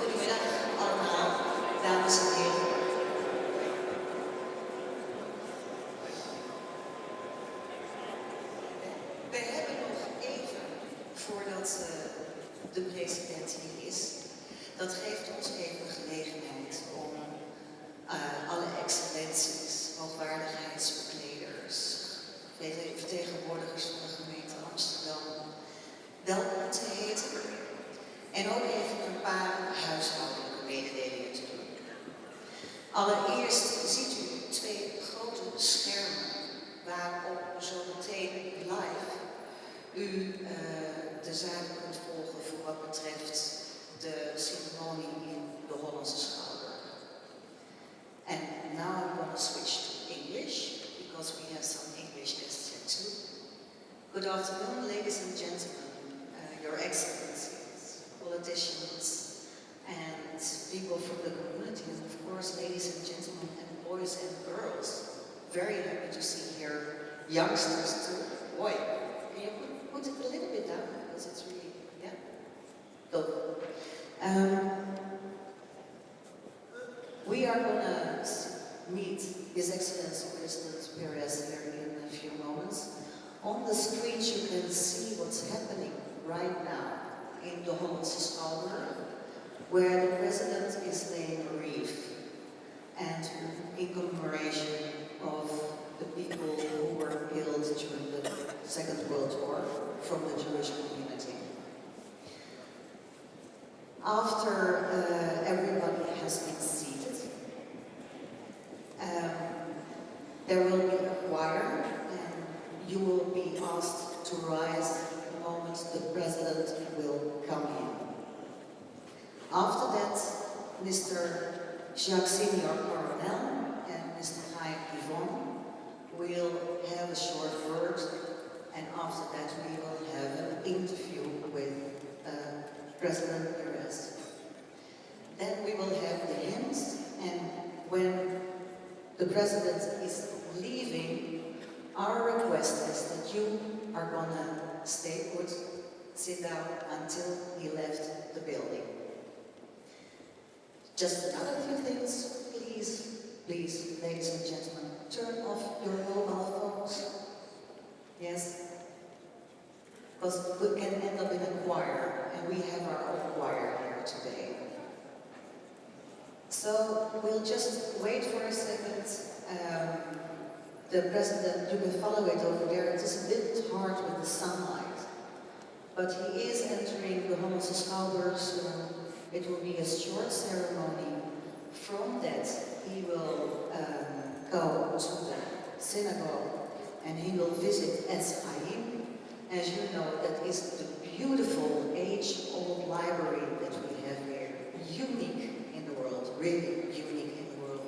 Goedemiddag allemaal, dames en heren. We hebben nog even, voordat de president hier is, dat geeft ons even de gelegenheid om alle excellenties, hoogwaardigheidsbekleders, vertegenwoordigers van de gemeente Amsterdam welkom te heten en ook even een paar huishoudelijke mededelingen te doen. Allereerst ziet u twee grote schermen waarop zometeen live u de zaken kunt volgen voor wat betreft de ceremonie in de Hollandse Schouwburg. And now I'm going to switch to English because we have some English guests here too. Good afternoon, ladies and gentlemen, Your Excellencies, politicians, and people from the community, and of course, ladies and gentlemen, and boys and girls. Very happy to see here youngsters too. Boy, can you put it a little bit down because it's really, yeah. Go. We are going to meet His Excellency President Peres here in a few moments. On the screen you can see what's happening right now in the Hollandse Schouwburg, where the President is laying a wreath and in commemoration of the people who were killed during the Second World War from the Jewish community. After everybody has been seated, there will be a choir and you will be asked to rise the moment the President will come in. After that, Mr. Jacques Senior Coronel and Mr. Chaim Yvonne will have a short word, and after that we will have an interview with President Peres. Then we will have the hymns, and when the President is leaving, our request is that you are gonna stay put, sit down until he left the building. Just another few things, please, ladies and gentlemen, turn off your mobile phones. Yes? Because we can end up in a choir, and we have our own choir here today. So we'll just wait for a second. The President, you can follow it over there. It is a bit hard with the sunlight, but he is entering the Hollandse Schouwburg soon. It will be a short ceremony. From that, he will go to the synagoge and he will visit Es Chaim. As you know, that is the beautiful age-old library that we have here. Unique in the world, really unique in the world.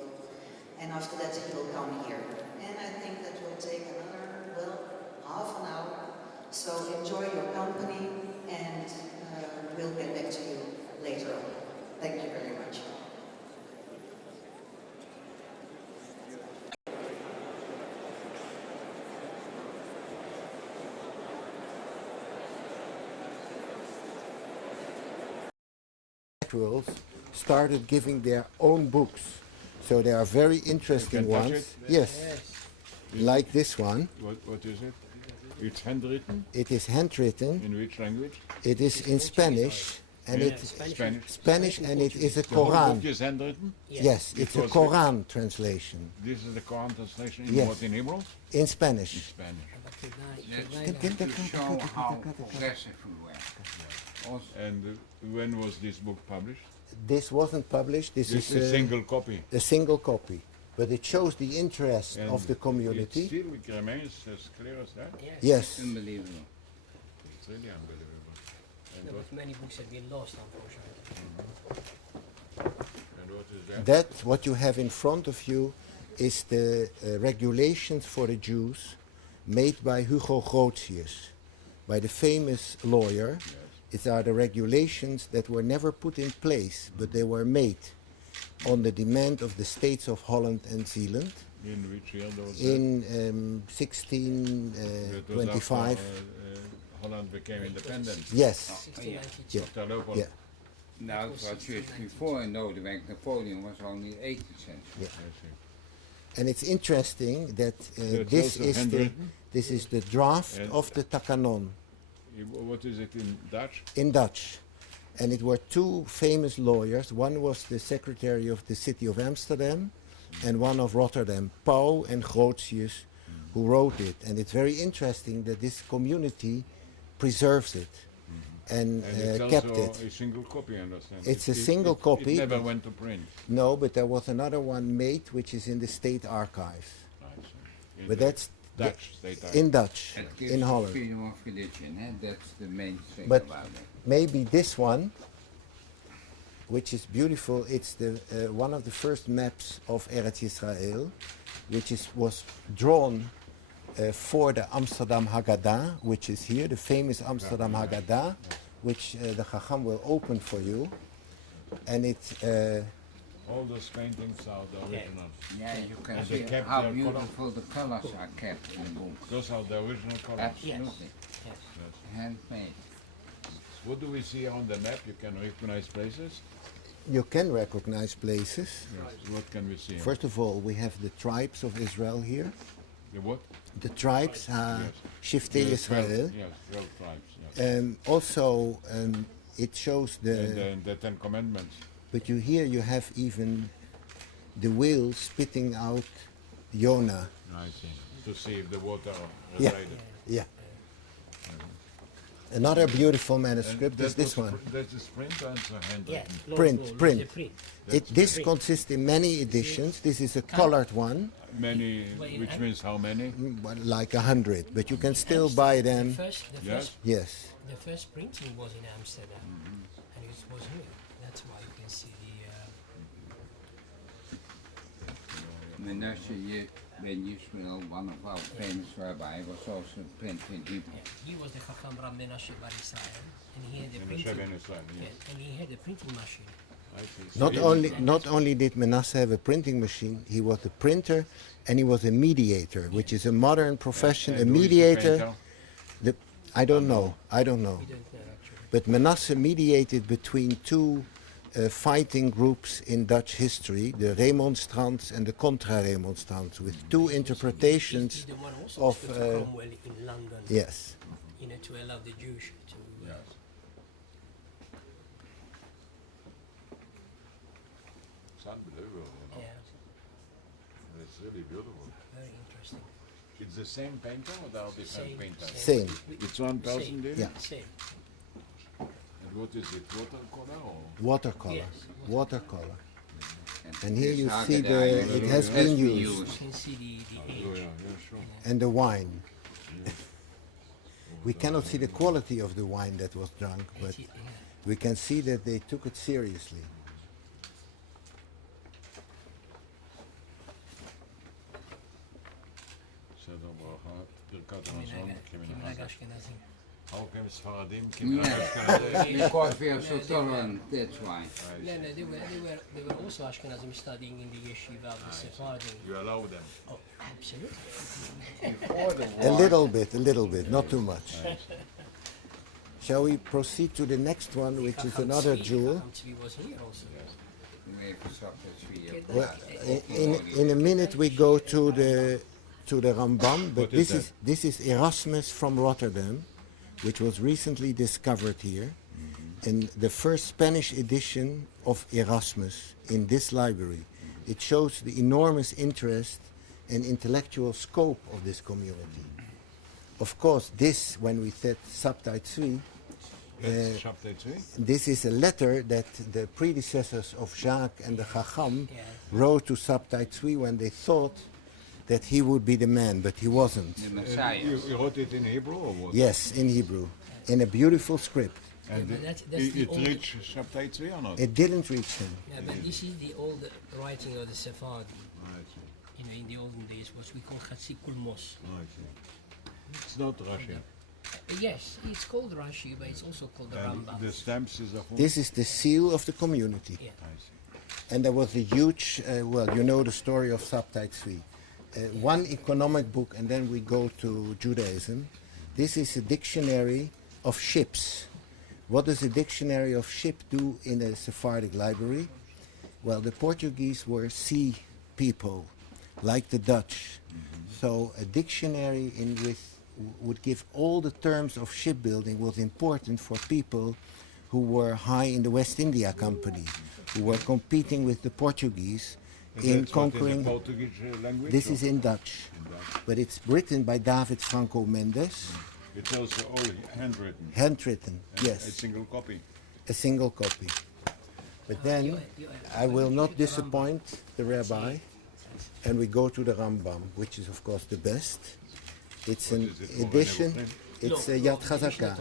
And after that, he will come here. And I think that will take another, well, half an hour. So enjoy your company and we'll get back to you later on. Thank you very much. Started giving their own books. So there are very interesting ones. Yes. Like this one. What is it? It's handwritten? It is handwritten. In which language? It is in Spanish. And Spanish and it is a The whole Quran. book is handwritten? Yes, it's a Quran translation. This is the Quran translation in Yes. what, in Hebrew? In Spanish. In Spanish. To show how progressive we were. And when was this book published? This wasn't published. This This is is a single copy. a single copy. But it shows the interest And of the community. It still remains as clear as that? Yes. Unbelievable. It's really unbelievable. And No, what, but many books have been lost, unfortunately. and what is that? That, what you have in front of you, is the regulations for the Jews made by Hugo Grotius, by the famous lawyer. Yes. It are the regulations that were never put in place, but they were made on the demand of the states of Holland and Zealand In which year was in that? 1625. Holland became independent. Yes. 1692. Yeah. After Leopold. Yeah. Now, it was just before Lodewijk Napoleon was only 18th century. Yeah. I see. And it's interesting that it's this also is the handwritten? this is the draft And- of the Takanon What is it in Dutch? in Dutch. And it were two famous lawyers. One was the secretary of the city of Amsterdam and one of Rotterdam, Pauw and Grotius, who wrote it. And it's very interesting that this community preserves it and And it's kept also it. a single copy, I understand. It's a single copy. It never went to print. No, but there was another one made which is in the state archives. I see. In But the that's Dutch state art. in Dutch, It gives in Holland. freedom of religion, that's the main thing But about it. maybe this one, which is beautiful, it's the one of the first maps of Eretz Yisrael, which was drawn for the Amsterdam Haggadah, which is here, the famous Amsterdam Haggadah, which the Chacham will open for you. And it, All those paintings are the original. Yeah, you can And they see kept how their beautiful the colors are kept in the book. Those are the original colors. Absolutely. Yes. Handmade. What do we see on the map? You can recognize places. you can recognize places. Yes. What can we see? First of all, we have the tribes of Israel here. The what? The tribes are Yes. Shiftei Yes, 12, Israel. yes, 12 tribes. Yes. Also, it shows And the Ten Commandments. but here you have even the whale spitting out Jonah. I see. To see if the water Yeah. resided. Yeah. Another beautiful manuscript is this one. That's a print and it's a Yeah. handwritten. Print. The print. This consists in many editions. This is a colored one, Many, which means how many? like 100, but you can still buy them. The Yes. first, Yes. the first printing was in Amsterdam, and it was new. That's why you can see the. Menashe ben Yisrael, one of our famous rabbi, was also printed in Hebrew. He was the Chacham Ram Menashe Bar Israel, and he had the In the printing. Sheben Israel, yes. Yeah, and he had a printing machine. I see. So Not only did Manasseh have a printing machine, he was a printer and he was a mediator, which is a modern profession. A and who is the mediator, painter? I don't know. We don't know actually. But Manasseh mediated between two fighting groups in Dutch history, the Remonstrants and the Contra-Remonstrants, with two interpretations He's the one also of. spoke to Cromwell in London, Yes. to allow the Jews to. Yes. It's unbelievable, you know. Yeah, It's really beautiful. very interesting. It's the same painter or there are different Same, painters? Same. It's one person Same. did? Yeah. Same. And what is it? Watercolor or? Watercolor. Yes. Watercolor. And here you This see Haggadah it has been used. You can see the Oh, age. yeah, sure. And the wine. We cannot see the quality of the wine that was drunk, but Yeah. we can see that they took it seriously. בסדר, ברכה, ברכת המזון, Minhag כמנהג. Ashkenazim. אוקיי, ספרדים, כמנהג Yeah. אשכנזי. Because we are so tolerant, that's why. No, they were also Ashkenazim studying in the yeshiva of the Sephardim. You allow them. Oh, absolutely. Before the A war, little bit, not too much. Shall we proceed to the next one, which is Chacham another Tzvi- jewel? Chacham Tzvi was here also. we have a subject here. Well, in a minute we go to the Rambam, but What is this is Erasmus from Rotterdam, which was recently discovered here, and the first Spanish edition of Erasmus in this library. It shows the enormous interest and intellectual scope of this community. Of course, this, when we said Sabtai Tzvi, That's chapter 3. this is a letter that the predecessors of Jacques and the Chacham Yeah. wrote to Sabtai Tzvi when they thought that he would be the man, but he wasn't. The Messiah. You wrote it in Hebrew or what? Yes, in Hebrew, in a beautiful script. And but that's the it old- reached chapter 3 or not? It didn't reach him. Yeah, but this is the old writing of the Sephardim. I see. In the olden days, what we call Chatzi Kulmos. I see. It's not Russian. Yes, it's called Rashi, but it's also called the And Rambam. the stamps is a This is the seal of the community. Yeah. I see. And there was a huge, well, you know the story of Sabtai Tzvi. One economic book, and then we go to Judaism. This is a dictionary of ships, What does a dictionary of ship do in a Sephardic library? Well, the Portuguese were sea people, like the Dutch. So a dictionary would give all the terms of shipbuilding was important for people who were high in the West India Company, who were competing with the Portuguese in conquering. The Portuguese language? This is in Dutch, but it's written by David Franco Mendes. It's also all handwritten. Handwritten, And yes. A single copy. A single copy. But then I will not disappoint the rabbi, and we go to the Rambam, which is of course the best. It's an is it for? edition, Never it's a Yad Chazaka,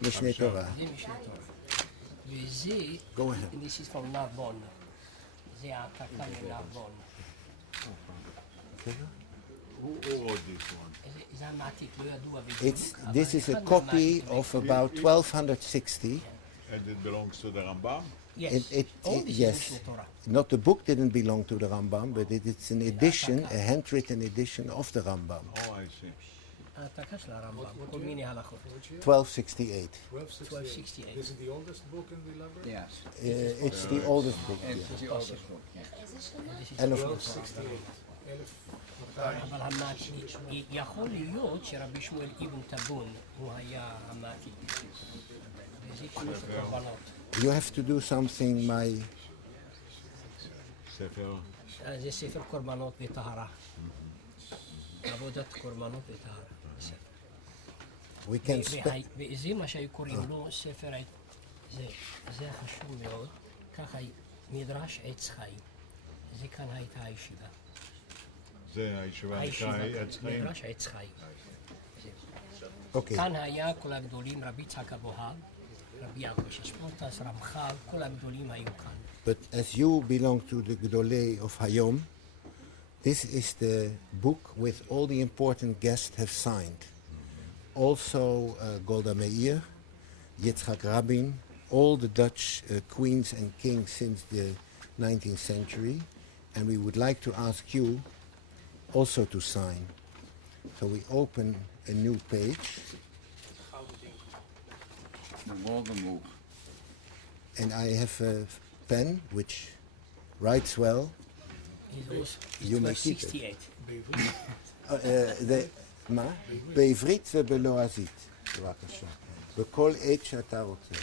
Mishneh Torah. זה משנה תורה. וזה, Go ahead. this is from Narbonne. זה העתקה מנרבון. Who wrote this one? זה המעתיק, לא ידוע It's, בדיוק. this is a copy of about 1260. And it belongs to the Rambam? Yes, all this is Yes, משנה תורה. not the book didn't belong to the Rambam, but it's an edition, a handwritten edition of the Rambam, Oh, I see. העתקה של הרמב"ם, כל מיני הלכות. 1268. 1268. Is it the oldest book in the library? Yes. It's the oldest book. It's Yeah. the oldest book. Yes. And of 1268. 1200. אבל המעתיק, יכול להיות שרבי שמואל אבן טבון הוא היה המעתיק. וזה כמו של קורבנות. you have to do something, my ספר. זה ספר קורבנות וטהרה. עבודת קורבנות וטהרה. we can spend. וזה מה שהיו קוראים לו ספר, זה חשוב מאוד, ככה מדרש עץ חיים. זה כאן הייתה הישיבה. זה הישיבה נקרא עץ חיים. מדרש עץ חיים. Okay. כאן היה כל הגדולים, רבי יצחק אבוהב, רבי יעקב ששפוטס, רמח"ל, כל הגדולים היו כאן. But as you belong to the Gedolei of Hayom, this is the book with all the important guests have signed. Also Golda Meir, Yitzhak Rabin, all the Dutch queens and kings since the 19th century. And we would like to ask you also to sign. So we open a new page, The golden book. and I have a pen which writes well. You may keep it. 68. מה? בעברית ובלועזית, בבקשה. בכל עת שאתה רוצה.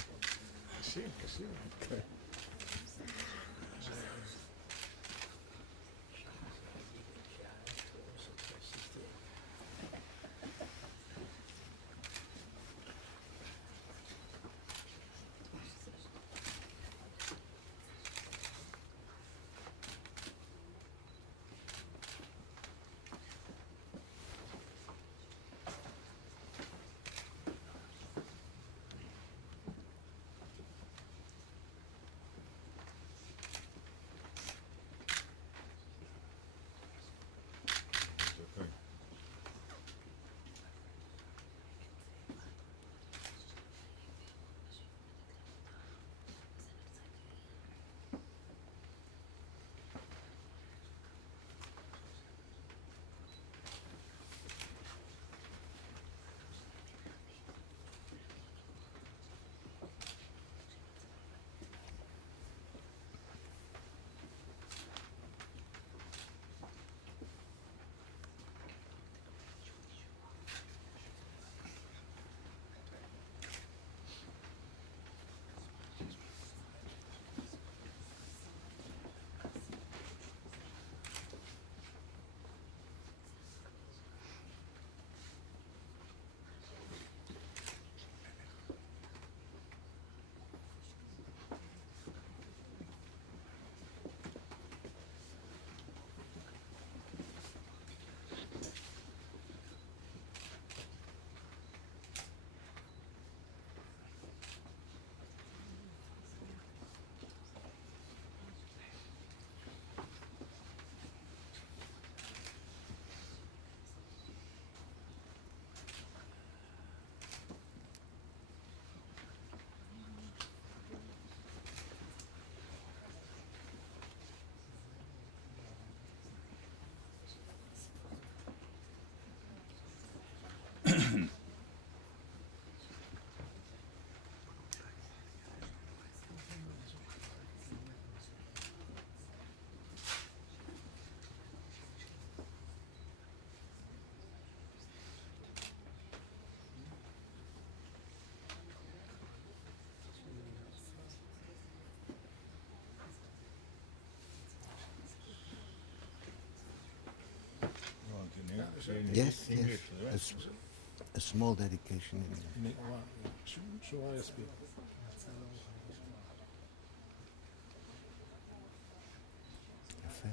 in Yes, yes. English, right? A small dedication. Show I speak. יפה.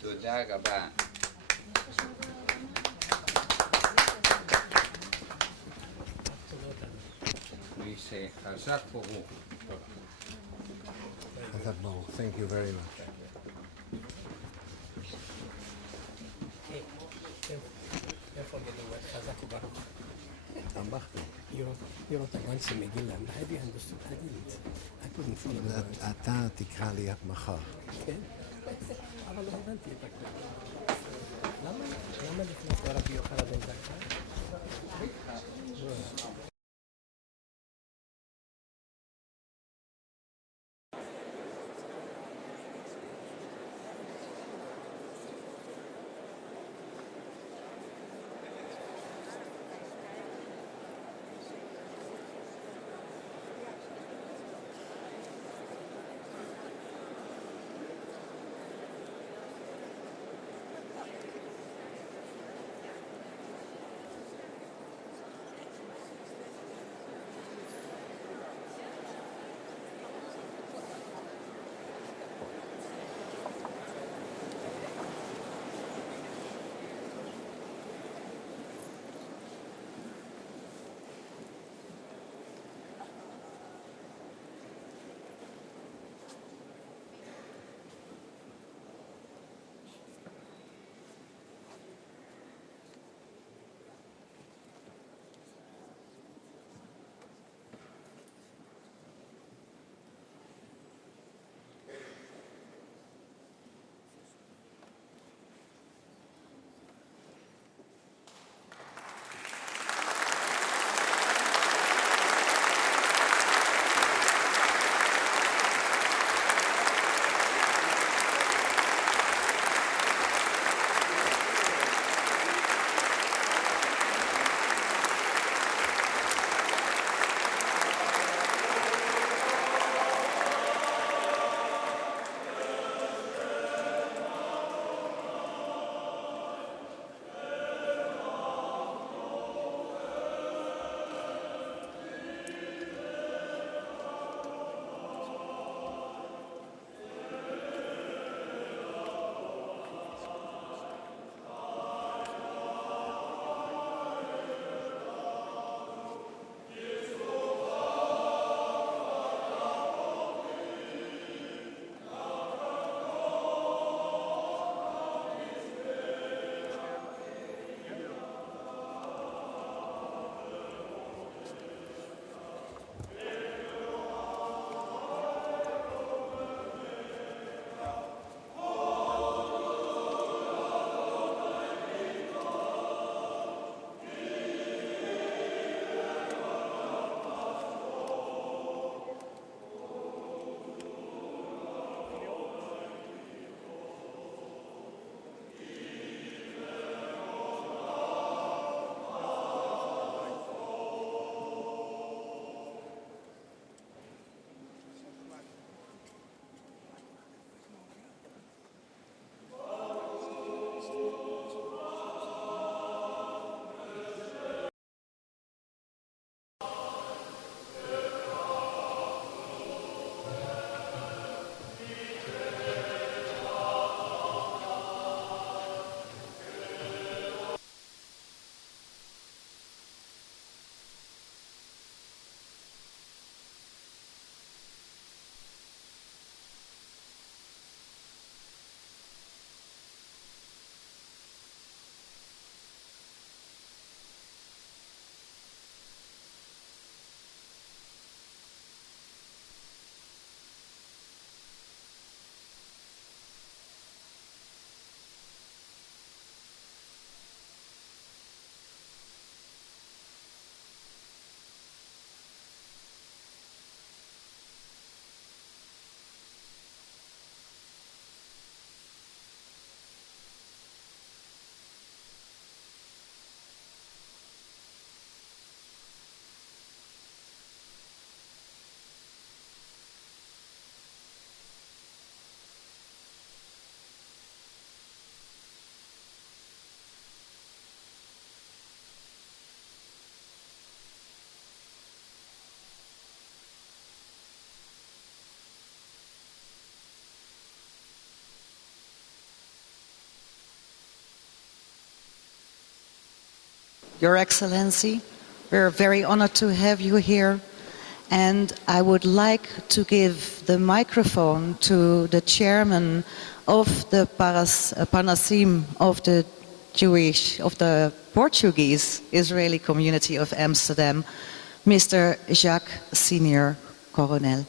תודה רבה. חזק ברוך. חזק ברוך. Thank you very much. Don't forget the word Chazak Baruch. תמכתי. You wrote a once in Megillah, and have you understood? I didn't. I couldn't follow the words. אתה תקרא לי מחר. כן? אבל לא הבנתי את הכול. למה לפנות לרבי יוחנן בן זכאי? Your Excellency. We're very honored to have you here. And I would like to give the microphone to the chairman of the Parnasim of the Portuguese Israeli community of Amsterdam, Mr. Jacques Senior Coronel.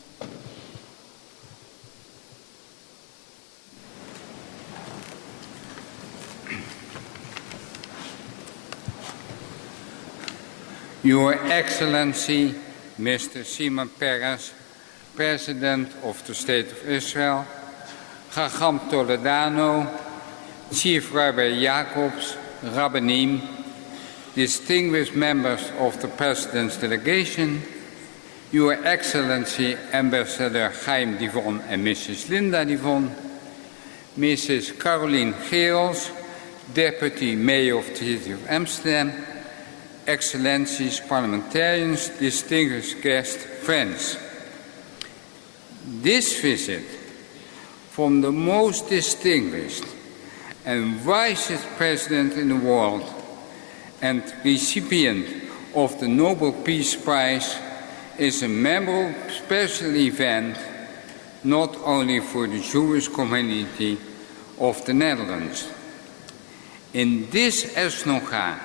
Your Excellency, Mr. Shimon Peres, President of the State of Israel, Chacham Toledano, Chief Rabbi Jacobs, Rabbanim, distinguished members of the President's delegation, Your Excellency Ambassador Chaim Divon and Mrs. Linda Divon, Mrs. Caroline Geels, Deputy Mayor of the City of Amsterdam, Excellencies, parliamentarians, distinguished guests, friends. This visit from the most distinguished and wisest president in the world and recipient of the Nobel Peace Prize is a memorable special event not only for the Jewish community of the Netherlands. In this synagoge,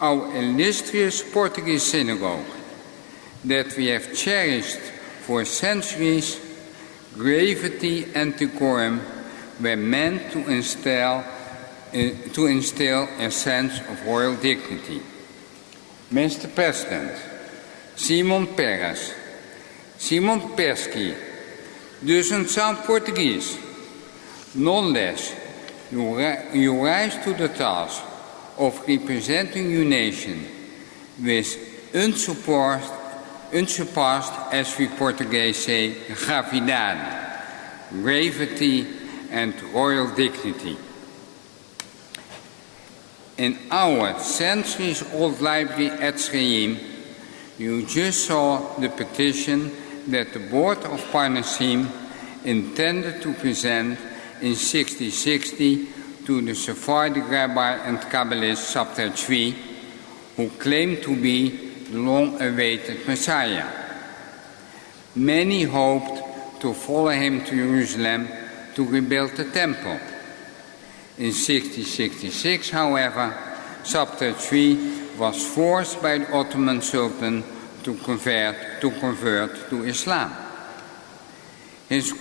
our illustrious Portuguese synagogue that we have cherished for centuries, gravity and decorum were meant to instill a sense of royal dignity. Mr. President, Shimon Peres, Shimon Persky, dus een sound Portuguese. Nonetheless, you rise to the task of representing your nation with unsurpassed, as we Portuguese say, gravidade, gravity and royal dignity. In our centuries-old library at Schiim, you just saw the petition that the Board of Parnasim intended to present in 1660 to the Sephardic rabbi and Kabbalist Sabtai Tzvi, who claimed to be the long-awaited Messiah. Many hoped to follow him to Jerusalem to rebuild the temple. In 1666, however, Sabtai Tzvi was forced by the Ottoman Sultan to convert to Islam. His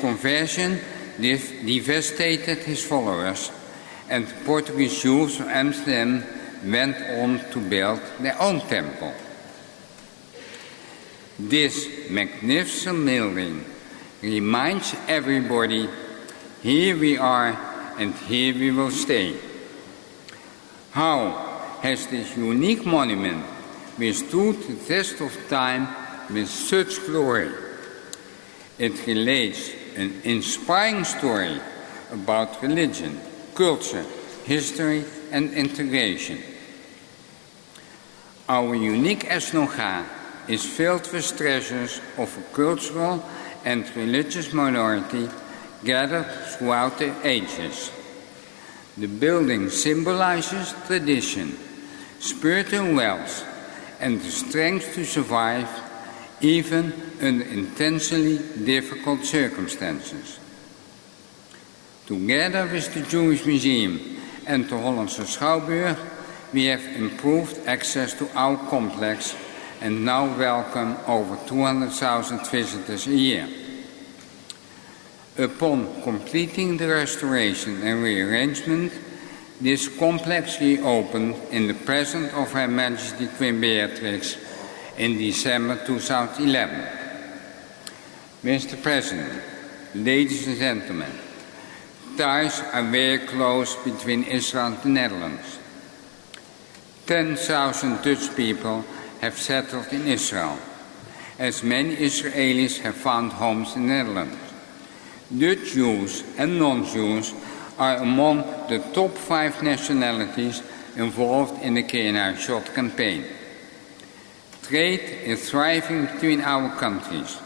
conversion devastated his followers, and Portuguese Jews of Amsterdam went on to build their own temple. This magnificent building reminds everybody, here we are and here we will stay. How has this unique monument withstood the test of time with such glory? It relates an inspiring story about religion, culture, history and integration. Our unique synagoge is filled with treasures of a cultural and religious minority gathered throughout the ages. The building symbolizes tradition, spiritual wealth and the strength to survive even under intensely difficult circumstances. Together with the Jewish Museum and the Hollandse Schouwburg, we have improved access to our complex and now welcome over 200,000 visitors a year. Upon completing the restoration and rearrangement, this complex reopened in the presence of Her Majesty Queen Beatrix in December 2011. Mr. President, ladies and gentlemen, ties are very close between Israel and the Netherlands. 10,000 Dutch people have settled in Israel, as many Israelis have found homes in the Netherlands. Dutch Jews and non-Jews are among the top 5 nationalities involved in the Kenai Shot campaign. Trade is thriving between our countries,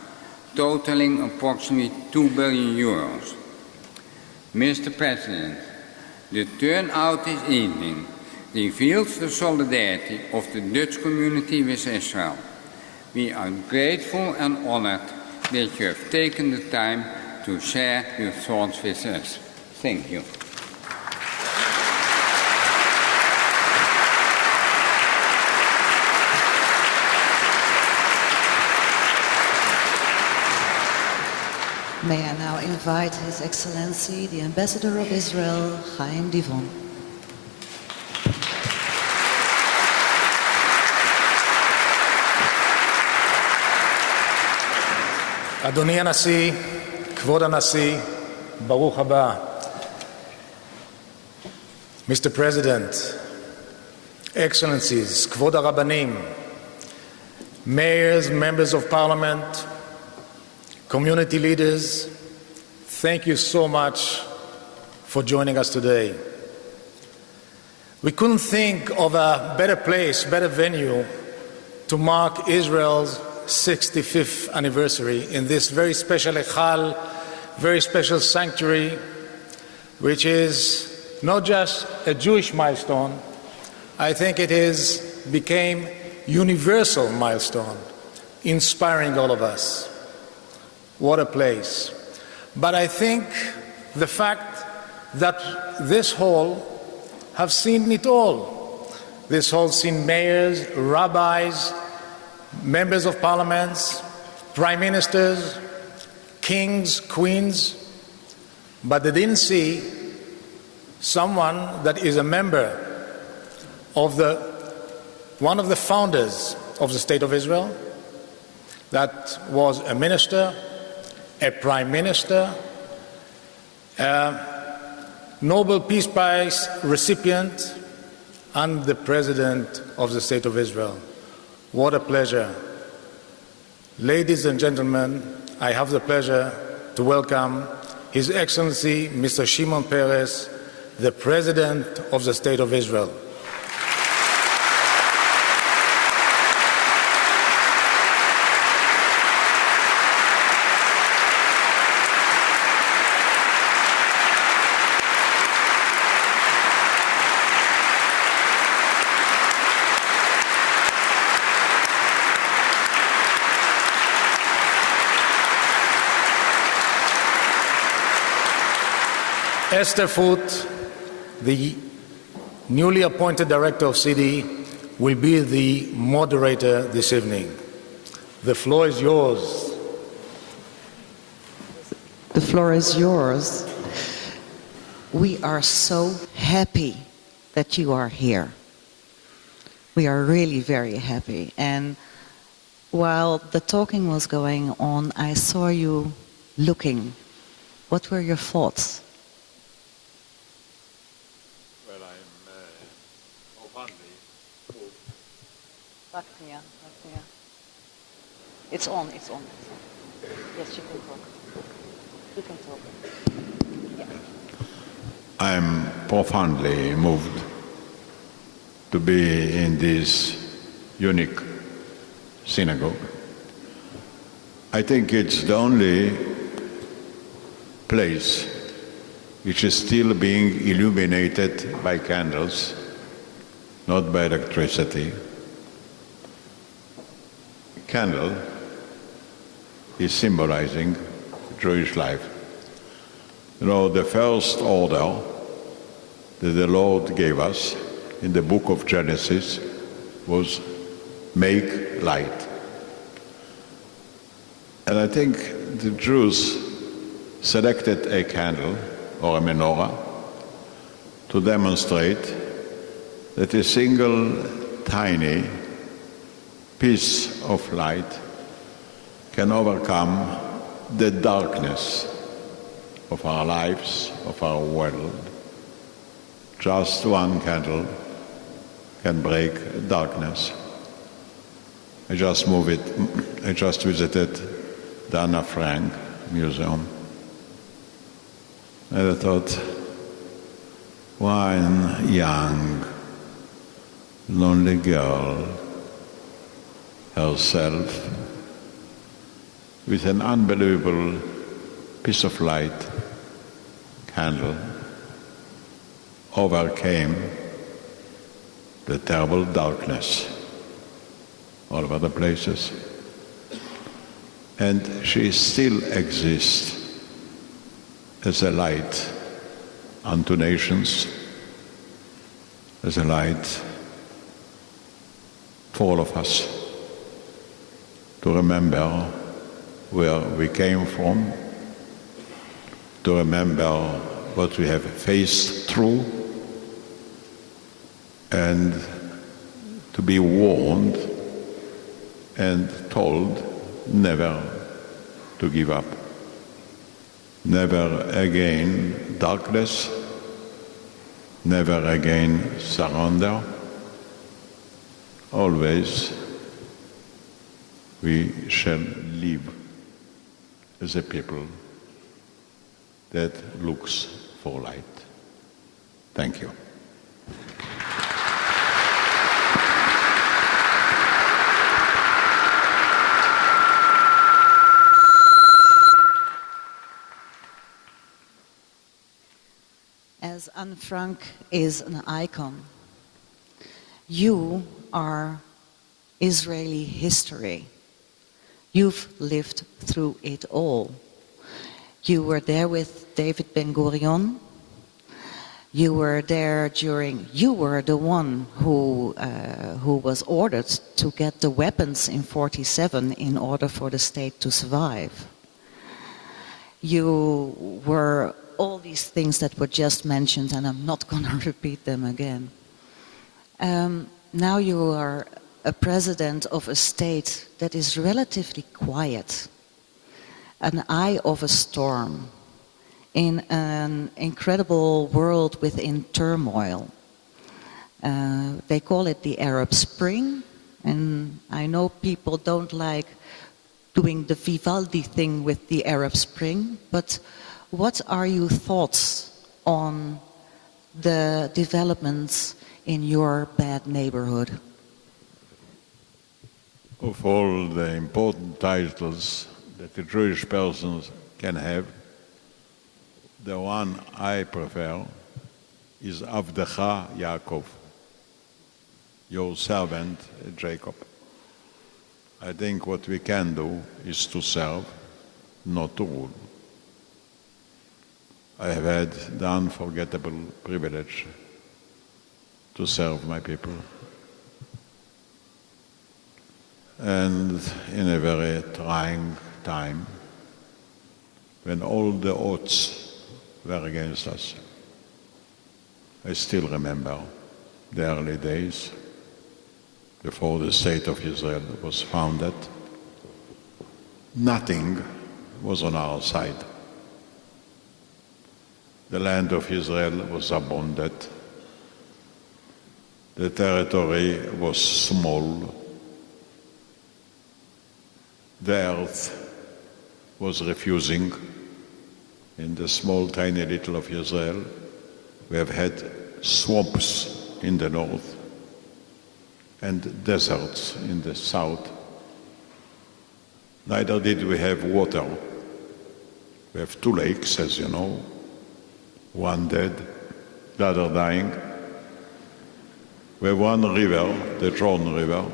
totaling approximately 2 billion euros. Mr. President, the turnout this evening reveals the solidarity of the Dutch community with Israel. We are grateful and honored that you have taken the time to share your thoughts with us. Thank you. May I now invite His Excellency, the Ambassador of Israel, Chaim Divon. אדוני הנשיא, כבוד הנשיא, ברוך הבא. Mr. President, Excellencies, כבוד הרבנים, mayors, members of parliament, community leaders, thank you so much for joining us today. We couldn't think of a better place, better venue to mark Israel's 65th anniversary in this very special Echal, very special sanctuary, which is not just a Jewish milestone, I think it became universal milestone, inspiring all of us. What a place. But I think the fact that this hall have seen it all. This hall seen mayors, rabbis, members of parliaments, prime ministers, kings, queens, but they didn't see someone that is a member of one of the founders of the State of Israel, that was a minister, a prime minister, a Nobel Peace Prize recipient, and the President of the State of Israel. What a pleasure. Ladies and gentlemen, I have the pleasure to welcome His Excellency Mr. Shimon Peres, the President of the State of Israel. Esther Voet, the newly appointed director of CIDI, will be the moderator this evening. The floor is yours. The floor is yours. We are so happy that you are here. We are really very happy. And while the talking was going on, I saw you looking. What were your thoughts? It's on. Yes, you can talk. You can talk. Yeah. I'm profoundly moved to be in this unique synagogue. I think it's the only place which is still being illuminated by candles, not by electricity. Candle is symbolizing Jewish life. You know, the first order that the Lord gave us in the book of Genesis was make light. And I think the Jews selected a candle or a menorah to demonstrate that a single tiny piece of light can overcome the darkness of our lives, of our world. Just one candle can break darkness. I just visited the Anna Frank Museum. And I thought, one young, lonely girl herself with an unbelievable piece of light, candle, overcame the terrible darkness all over the places. And she still exists as a light unto nations, as a light for all of us to remember where we came from, to remember what we have faced through, and to be warned and told never to give up. Never again darkness, never again surrender. Always we shall live as a people that looks for light. Thank you. As Anne Frank is an icon, you are Israeli history. You've lived through it all. You were there with David Ben-Gurion. You were there you were the one who was ordered to get the weapons in 1947 in order for the state to survive. You were all these things that were just mentioned, and I'm not going to repeat them again. Now you are a president of a state that is relatively quiet, an eye of a storm, in an incredible world within turmoil. They call it the Arab Spring, and I know people don't like doing the Vivaldi thing with the Arab Spring, but what are your thoughts on the developments in your bad neighborhood? Of all the important titles that a Jewish person can have, the one I prefer is Avdecha Yaakov, your servant Jacob. I think what we can do is to serve, not to rule. I have had the unforgettable privilege to serve my people. And in a very trying time, when all the odds were against us, I still remember the early days before the state of Israel was founded. Nothing was on our side. The land of Israel was abandoned. The territory was small. The earth was refusing. In the small, tiny little of Israel, we have had swamps in the north and deserts in the south. Neither did we have water. We have two lakes, as you know, one dead, the other dying. We have one river, the Jordan River,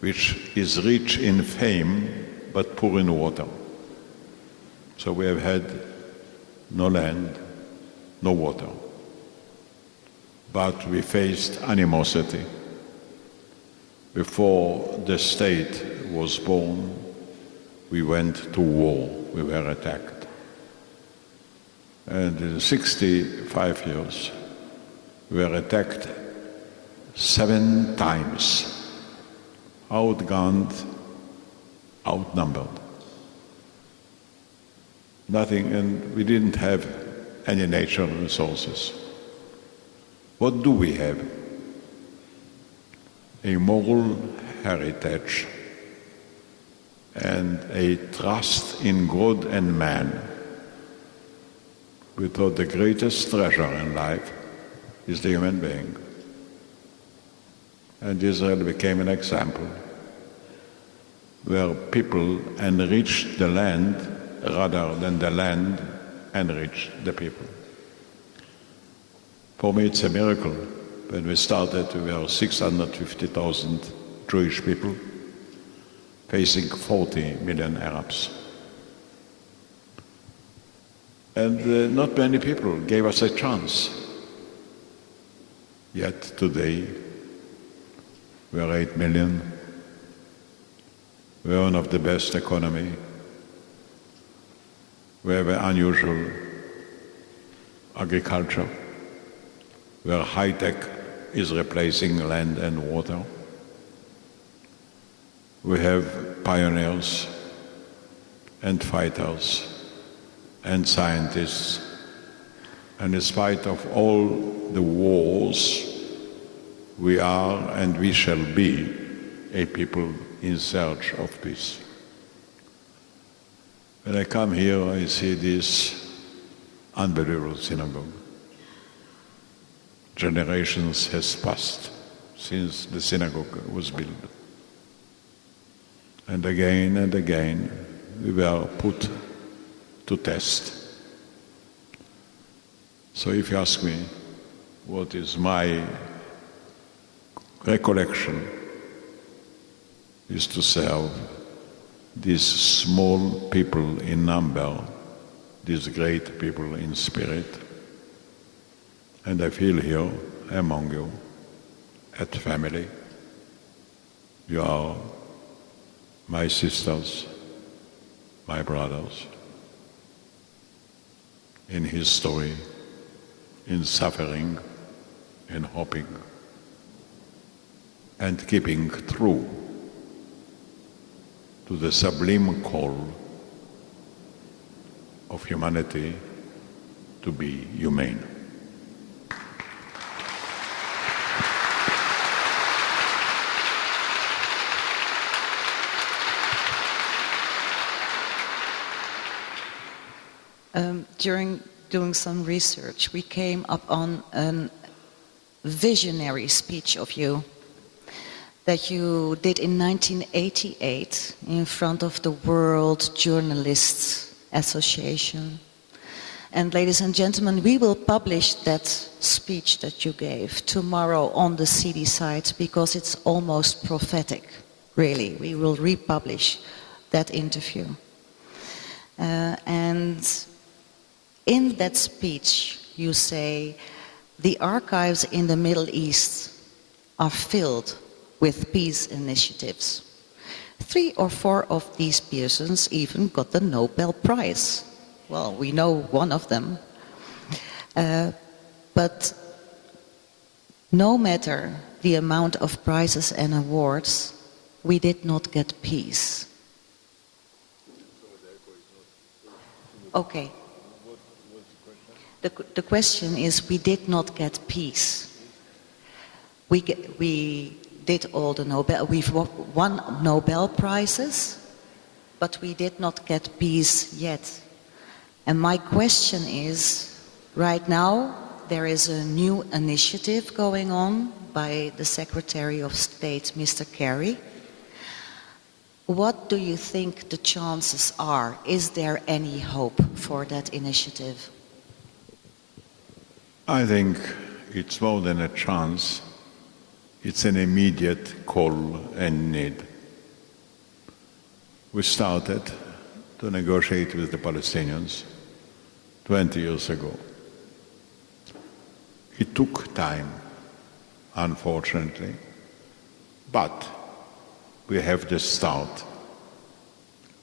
which is rich in fame but poor in water. So we have had no land, no water. But we faced animosity. Before the state was born, we went to war. We were attacked. And in 65 years, we were attacked 7 times, outgunned, outnumbered. Nothing, and we didn't have any natural resources. What do we have? A moral heritage and a trust in God and man. We thought the greatest treasure in life is the human being. And Israel became an example where people enriched the land rather than the land enriched the people. For me, it's a miracle When we started, we were 650,000 Jewish people facing 40 million Arabs. And not many people gave us a chance. Yet today, we are 8 million. We are one of the best economy. We have an unusual agriculture, where high-tech is replacing land and water. We have pioneers and fighters and scientists, and in spite of all the wars, we are and we shall be a people in search of peace. When I come here, I see this unbelievable synagogue. Generations has passed since the synagogue was built. And again, we were put to test. So if you ask me what is my recollection, is to serve these small people in number, these great people in spirit. And I feel here among you, at family. You are my sisters, my brothers, in history, in suffering, in hoping, and keeping true to the sublime call of humanity to be humane. During doing some research, we came up on a visionary speech of you that you did in 1988 in front of the World Journalists Association. And ladies and gentlemen, we will publish that speech that you gave tomorrow on the CIDI site because it's almost prophetic, really. We will republish that interview. And in that speech, you say, the archives in the Middle East are filled with peace initiatives. 3 or 4 of these persons even got the Nobel Prize. Well, we know one of them. But no matter the amount of prizes and awards, we did not get peace. Okay. The question is, we did not get peace. We did all the we've won Nobel Prizes, but we did not get peace yet. And my question is, right now there is a new initiative going on by the Secretary of State, Mr. Kerry. What do you think the chances are? Is there any hope for that initiative? I think it's more than a chance. It's an immediate call and need. We started to negotiate with the Palestinians 20 years ago. It took time, unfortunately, but we have the start.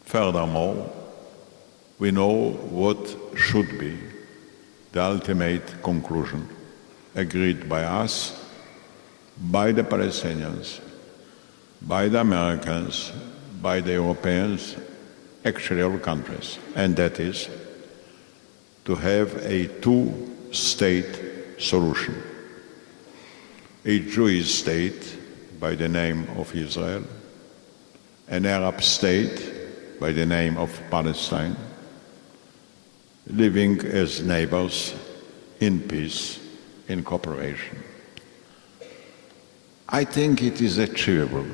Furthermore, we know what should be the ultimate conclusion agreed by us, by the Palestinians, by the Americans, by the Europeans, actually all countries, and that is to have a two-state solution. A Jewish state by the name of Israel, an Arab state by the name of Palestine, living as neighbors in peace, in cooperation. I think it is achievable.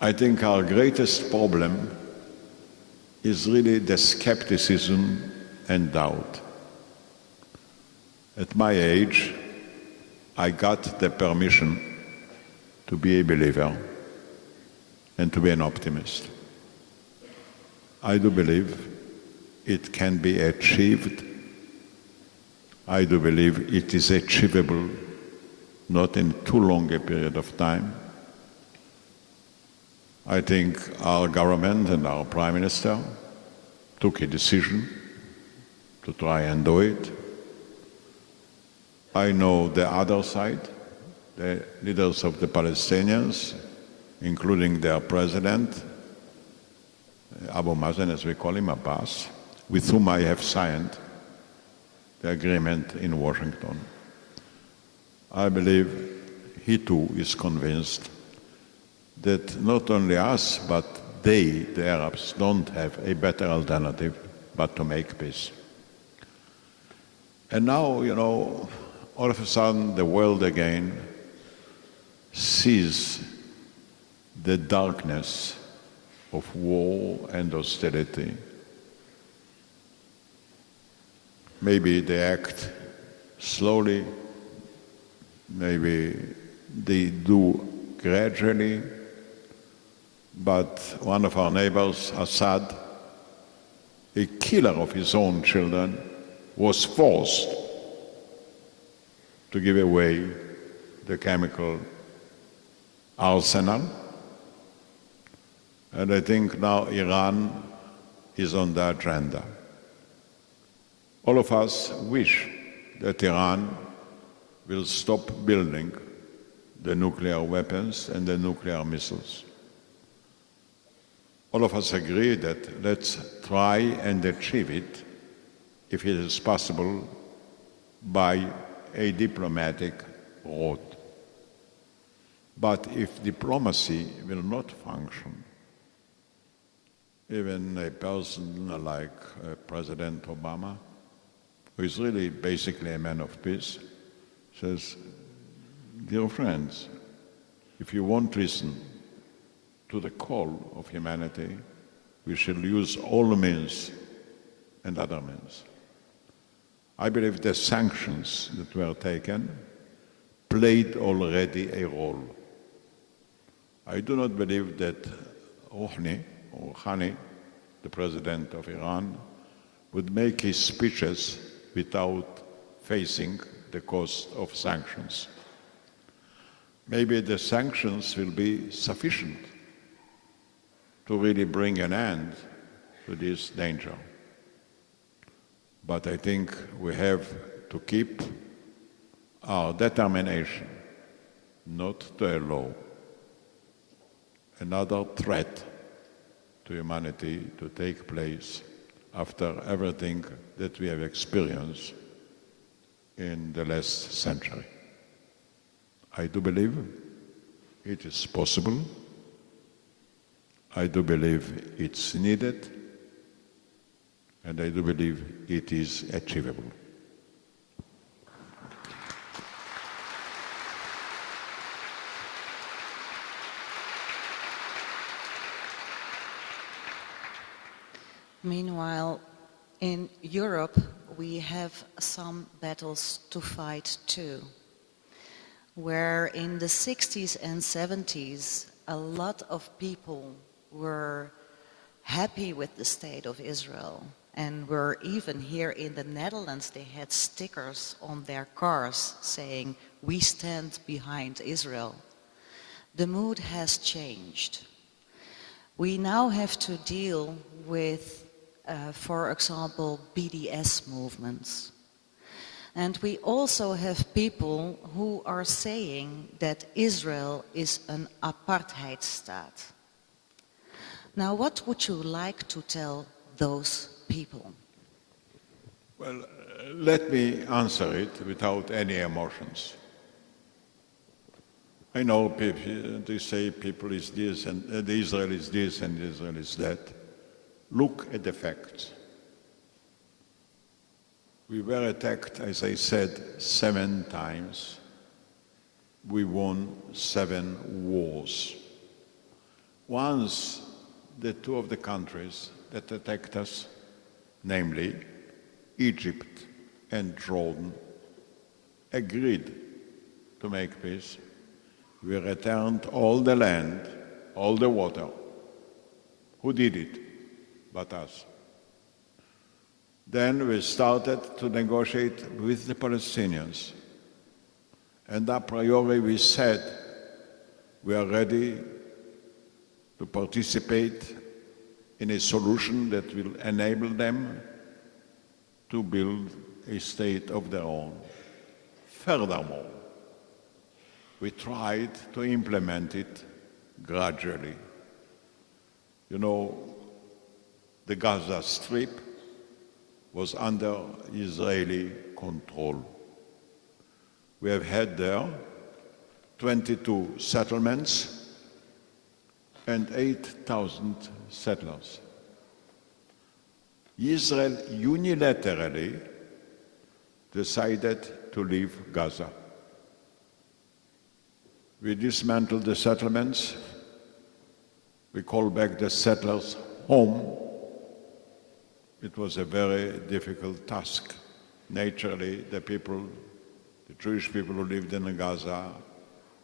I think our greatest problem is really the skepticism and doubt. At my age, I got the permission to be a believer and to be an optimist. I do believe it can be achieved. I do believe it is achievable, not in too long a period of time. I think our government and our Prime Minister took a decision to try and do it. I know the other side, the leaders of the Palestinians, including their president, Abu Mazen, as we call him, Abbas, with whom I have signed the agreement in Washington. I believe he too is convinced that not only us, but they, the Arabs, don't have a better alternative but to make peace. And now, all of a sudden the world again sees the darkness of war and hostility. Maybe they act slowly, maybe they do gradually, but one of our neighbors, Assad, a killer of his own children, was forced to give away the chemical arsenal. And I think now Iran is on the agenda. All of us wish that Iran will stop building the nuclear weapons and the nuclear missiles. All of us agree that let's try and achieve it, if it is possible, by a diplomatic route. But if diplomacy will not function, even a person like President Obama, who is really basically a man of peace, says, dear friends, if you won't listen to the call of humanity, we shall use all means and other means. I believe the sanctions that were taken played already a role. I do not believe that Rouhani, the president of Iran, would make his speeches without facing the cost of sanctions. Maybe the sanctions will be sufficient to really bring an end to this danger. But I think we have to keep our determination not to allow another threat to humanity to take place after everything that we have experienced in the last century. I do believe it is possible. I do believe it's needed. And I do believe it is achievable. Meanwhile, in Europe, we have some battles to fight too, where in the 60s and 70s, a lot of people were happy with the state of Israel. And were even here in the Netherlands, they had stickers on their cars saying, "We stand behind Israel." The mood has changed. We now have to deal with, for example, BDS movements. And we also have people who are saying that Israel is an apartheid state. Now, what would you like to tell those people? Well, let me answer it without any emotions. I know people, they say people is this and Israel is this and Israel is that. Look at the facts. We were attacked, as I said, 7 times. We won 7 wars. Once the 2 of the countries that attacked us, namely Egypt and Jordan, agreed to make peace. We returned all the land, all the water. Who did it but us? Then we started to negotiate with the Palestinians. And a priori we said we are ready to participate in a solution that will enable them to build a state of their own. Furthermore, we tried to implement it gradually. You know, the Gaza Strip was under Israeli control. We have had there 22 settlements and 8,000 settlers. Israel unilaterally decided to leave Gaza. We dismantled the settlements. We called back the settlers home. It was a very difficult task. Naturally, the Jewish people who lived in Gaza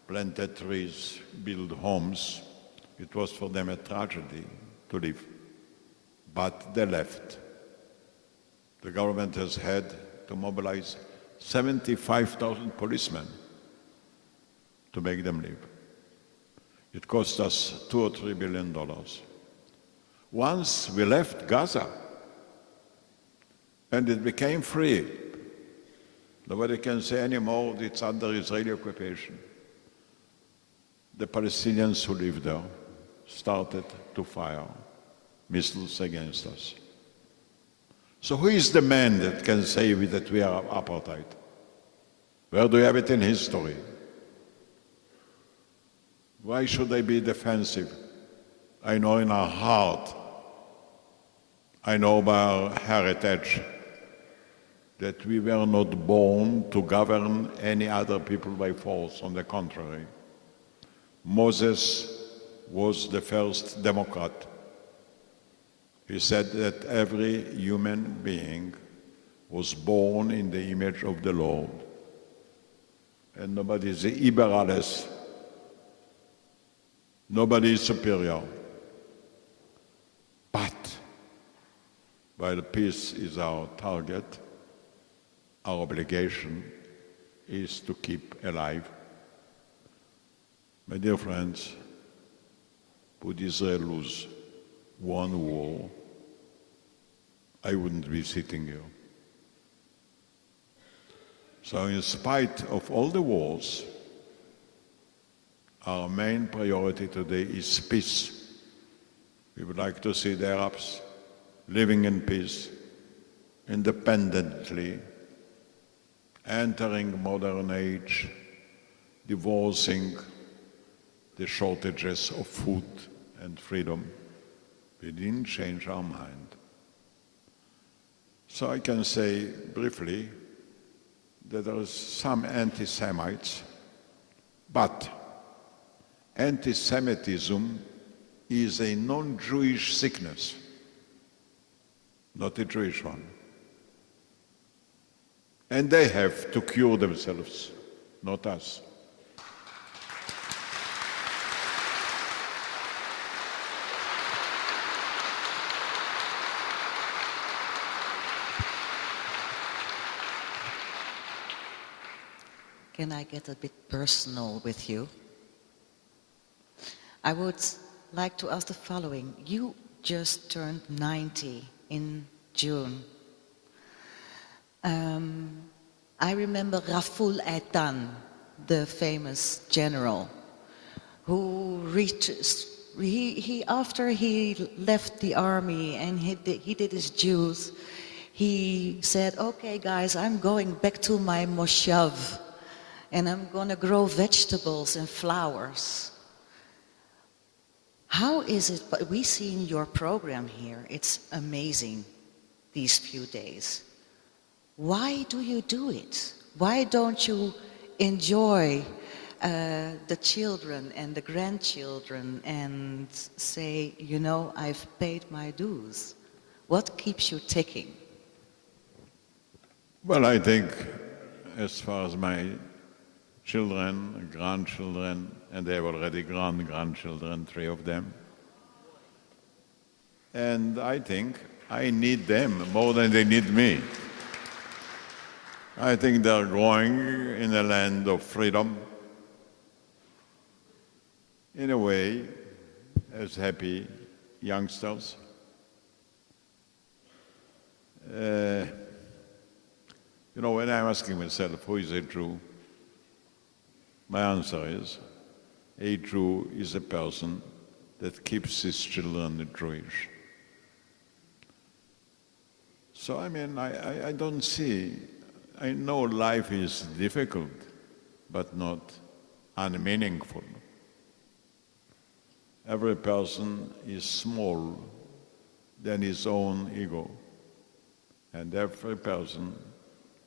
planted trees, built homes. It was for them a tragedy to leave. But they left. The government has had to mobilize 75,000 policemen to make them leave. It cost us $2 or $3 billion. Once we left Gaza, and it became free, nobody can say anymore it's under Israeli occupation. The Palestinians who lived there started to fire missiles against us. So who is the man that can say that we are apartheid? Where do you have it in history? Why should I be defensive? I know in our heart, I know by our heritage, that we were not born to govern any other people by force. On the contrary, Moses was the first democrat. He said that every human being was born in the image of the Lord. And nobody is iber alles. Nobody is superior. But while peace is our target, our obligation is to keep alive. My dear friends, would Israel lose one war, I wouldn't be sitting here. So in spite of all the wars, our main priority today is peace. We would like to see the Arabs living in peace, independently, entering modern age, divorcing the shortages of food and freedom. We didn't change our mind. So I can say briefly that there is some anti-Semites, but anti-Semitism is a non-Jewish sickness, not a Jewish one. And they have to cure themselves, not us. Can I get a bit personal with you? I would like to ask the following. You just turned 90 in June. I remember Raful Eitan, the famous general, who after he left the army and he did his dues, he said, "Okay, guys, I'm going back to my moshav, and I'm going to grow vegetables and flowers." How is it, but we see in your program here, it's amazing these few days. Why do you do it? Why don't you enjoy the children and the grandchildren and say, you know, I've paid my dues? What keeps you ticking? Well, I think as far as my children, grandchildren, and they have already grandchildren, 3 of them. And I think I need them more than they need me. I think they're growing in a land of freedom, in a way, as happy youngsters. When I'm asking myself, who is a Jew? My answer is, a Jew is a person that keeps his children Jewish. So, I don't see, I know life is difficult, but not unmeaningful. Every person is small than his own ego, and every person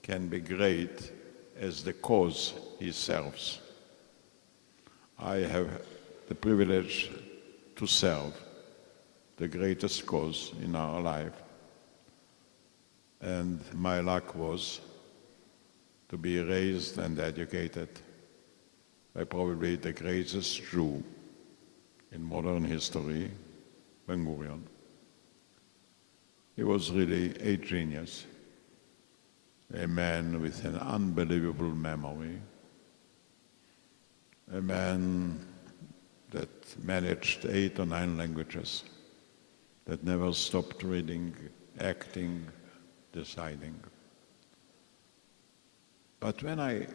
can be great as the cause he serves. I have the privilege to serve the greatest cause in our life, and my luck was to be raised and educated by probably the greatest Jew in modern history, Ben-Gurion. He was really a genius, a man with an unbelievable memory, a man that managed 8 or 9 languages, that never stopped reading, acting, deciding. But when I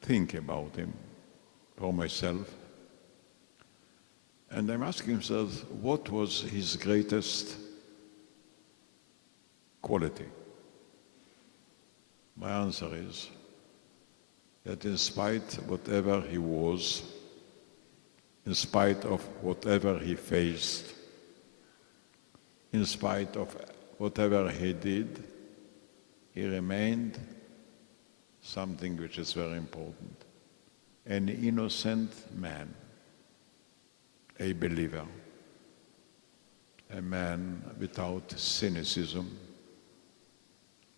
think about him for myself, and I'm asking myself, what was his greatest quality? My answer is that in spite of whatever he was, in spite of whatever he faced, in spite of whatever he did, he remained something which is very important, an innocent man, a believer, a man without cynicism,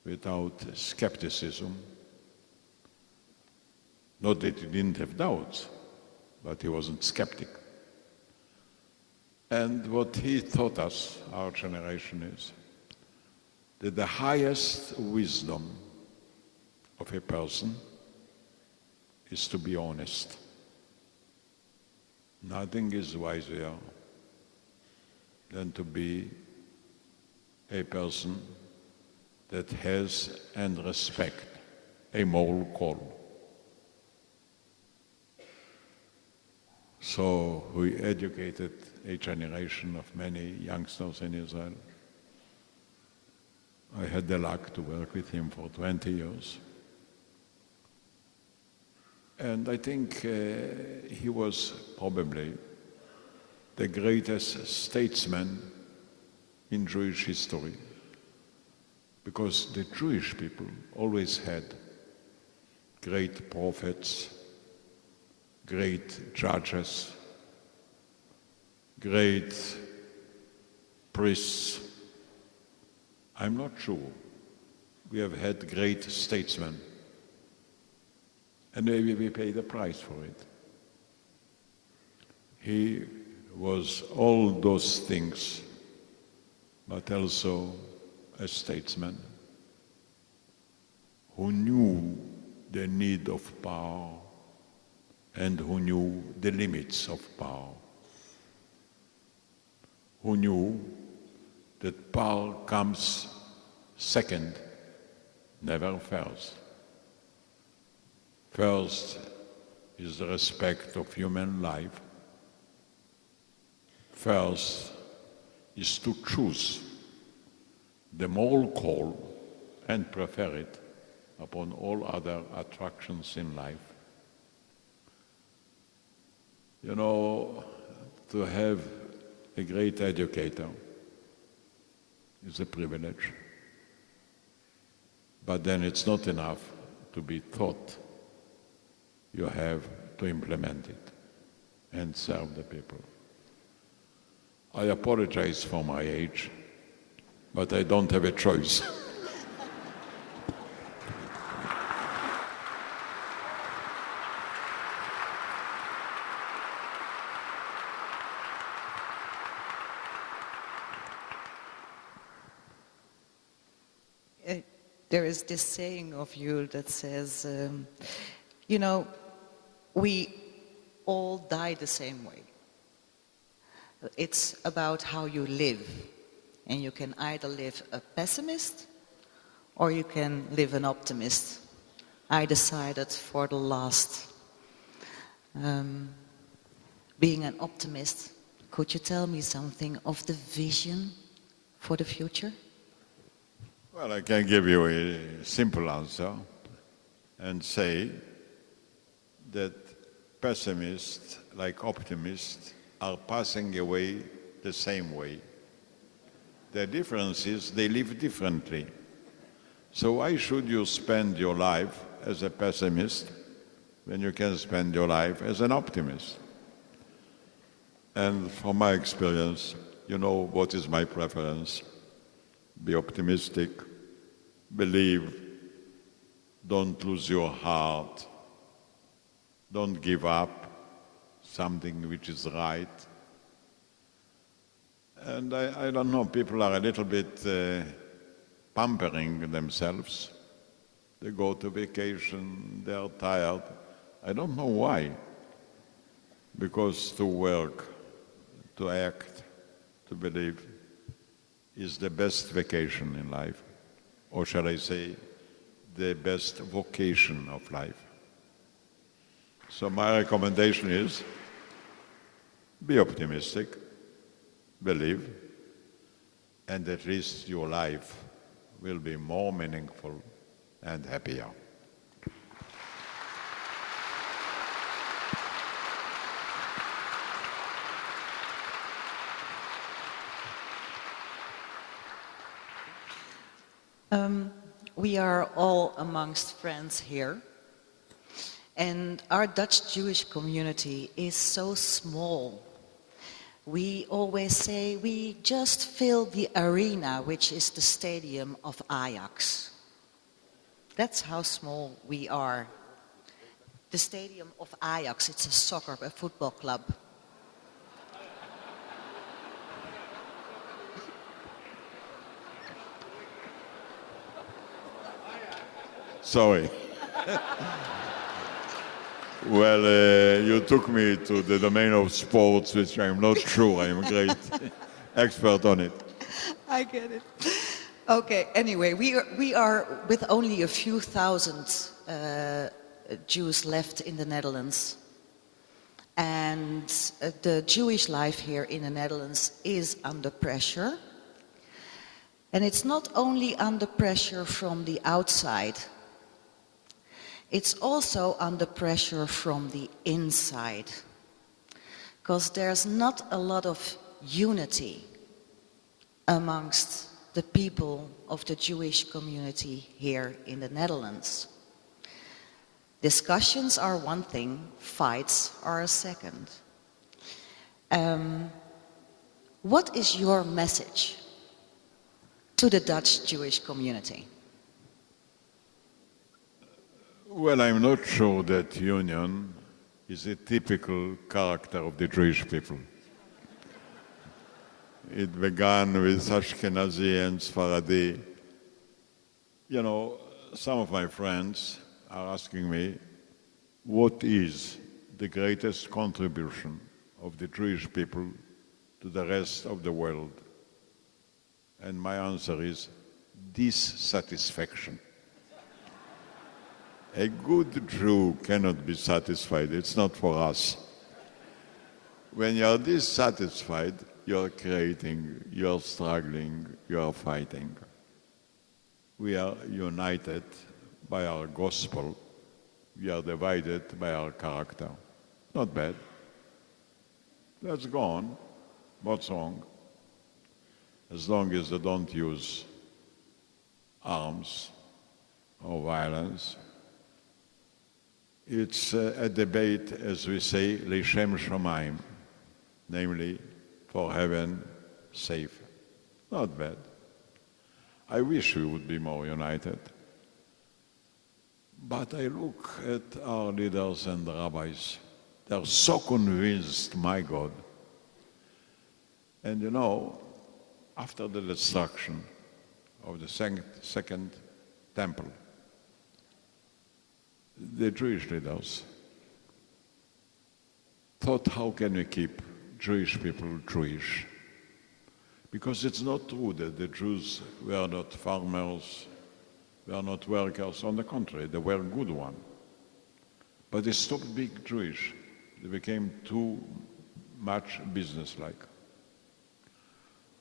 without skepticism. Not that he didn't have doubts, but he wasn't skeptic. And what he taught us, our generation, is that the highest wisdom of a person is to be honest. Nothing is wiser than to be a person that has and respects a moral code. So we educated a generation of many youngsters in Israel. I had the luck to work with him for 20 years. And I think he was probably the greatest statesman in Jewish history, because the Jewish people always had great prophets, great judges, great priests. I'm not sure we have had great statesmen, and maybe we pay the price for it. He was all those things, but also a statesman who knew the need of power and who knew the limits of power, who knew that power comes second, never first. First is the respect of human life. First is to choose the moral call and prefer it upon all other attractions in life. You know, to have a great educator is a privilege. But then it's not enough to be taught. You have to implement it and serve the people. I apologize for my age, but I don't have a choice. there is this saying of you that says, you know, we all die the same way. It's about how you live. And you can either live a pessimist or you can live an optimist. I decided for the last. Being an optimist, could you tell me something of the vision for the future? Well, I can give you a simple answer and say that pessimists, like optimists, are passing away the same way. The difference is they live differently. So why should you spend your life as a pessimist when you can spend your life as an optimist? And from my experience, you know what is my preference. Be optimistic, believe, don't lose your heart, don't give up something which is right. And I don't know, people are a little bit pampering themselves. They go to vacation, they're tired. I don't know why. Because to work, to act, to believe is the best vacation in life. Or shall I say, the best vocation of life. So my recommendation is be optimistic, believe, and at least your life will be more meaningful and happier. We are all amongst friends here, and our Dutch Jewish community is so small. We always say we just fill the arena, which is the stadium of Ajax. That's how small we are. The stadium of Ajax, it's a football club. Sorry. Well, you took me to the domain of sports, which I'm not sure I'm a great expert on it. I get it. Okay, anyway, we are with only a few thousand Jews left in the Netherlands. And the Jewish life here in the Netherlands is under pressure. And it's not only under pressure from the outside, it's also under pressure from the inside. Because there's not a lot of unity amongst the people of the Jewish community here in the Netherlands. Discussions are one thing, fights are a second. What is your message to the Dutch Jewish community? Well, I'm not sure that union is a typical character of the Jewish people. It began with Ashkenazi and Sfaradi. You know, some of my friends are asking me, what is the greatest contribution of the Jewish people to the rest of the world? And my answer is dissatisfaction. A good Jew cannot be satisfied. It's not for us. When you are dissatisfied, you are creating, you are struggling, you are fighting. We are united by our gospel. We are divided by our character. Not bad. Let's go on. What's wrong? As long as they don't use arms or violence. It's a debate, as we say, L'Shem Shamayim, namely for heaven safe. Not bad. I wish we would be more united. But I look at our leaders and rabbis. They're so convinced, my God. And you know, after the destruction of the second temple, the Jewish leaders thought, how can we keep Jewish people Jewish? Because it's not true that the Jews were not farmers, were not workers. On the contrary, they were good ones. But they stopped being Jewish. They became too much business-like.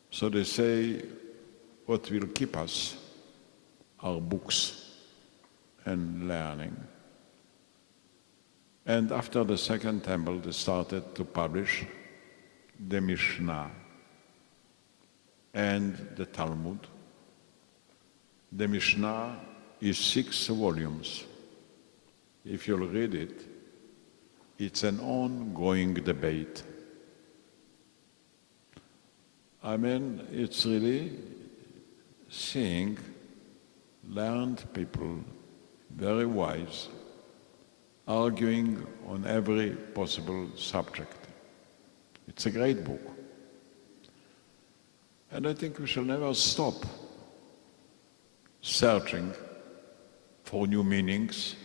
So they say, what will keep us are books and learning. And after the Second Temple, they started to publish the Mishnah and the Talmud. The Mishnah is 6 volumes. If you'll read it, it's an ongoing debate. I mean, it's really seeing learned people, very wise, arguing on every possible subject. It's a great book. And I think we shall never stop searching for new meanings,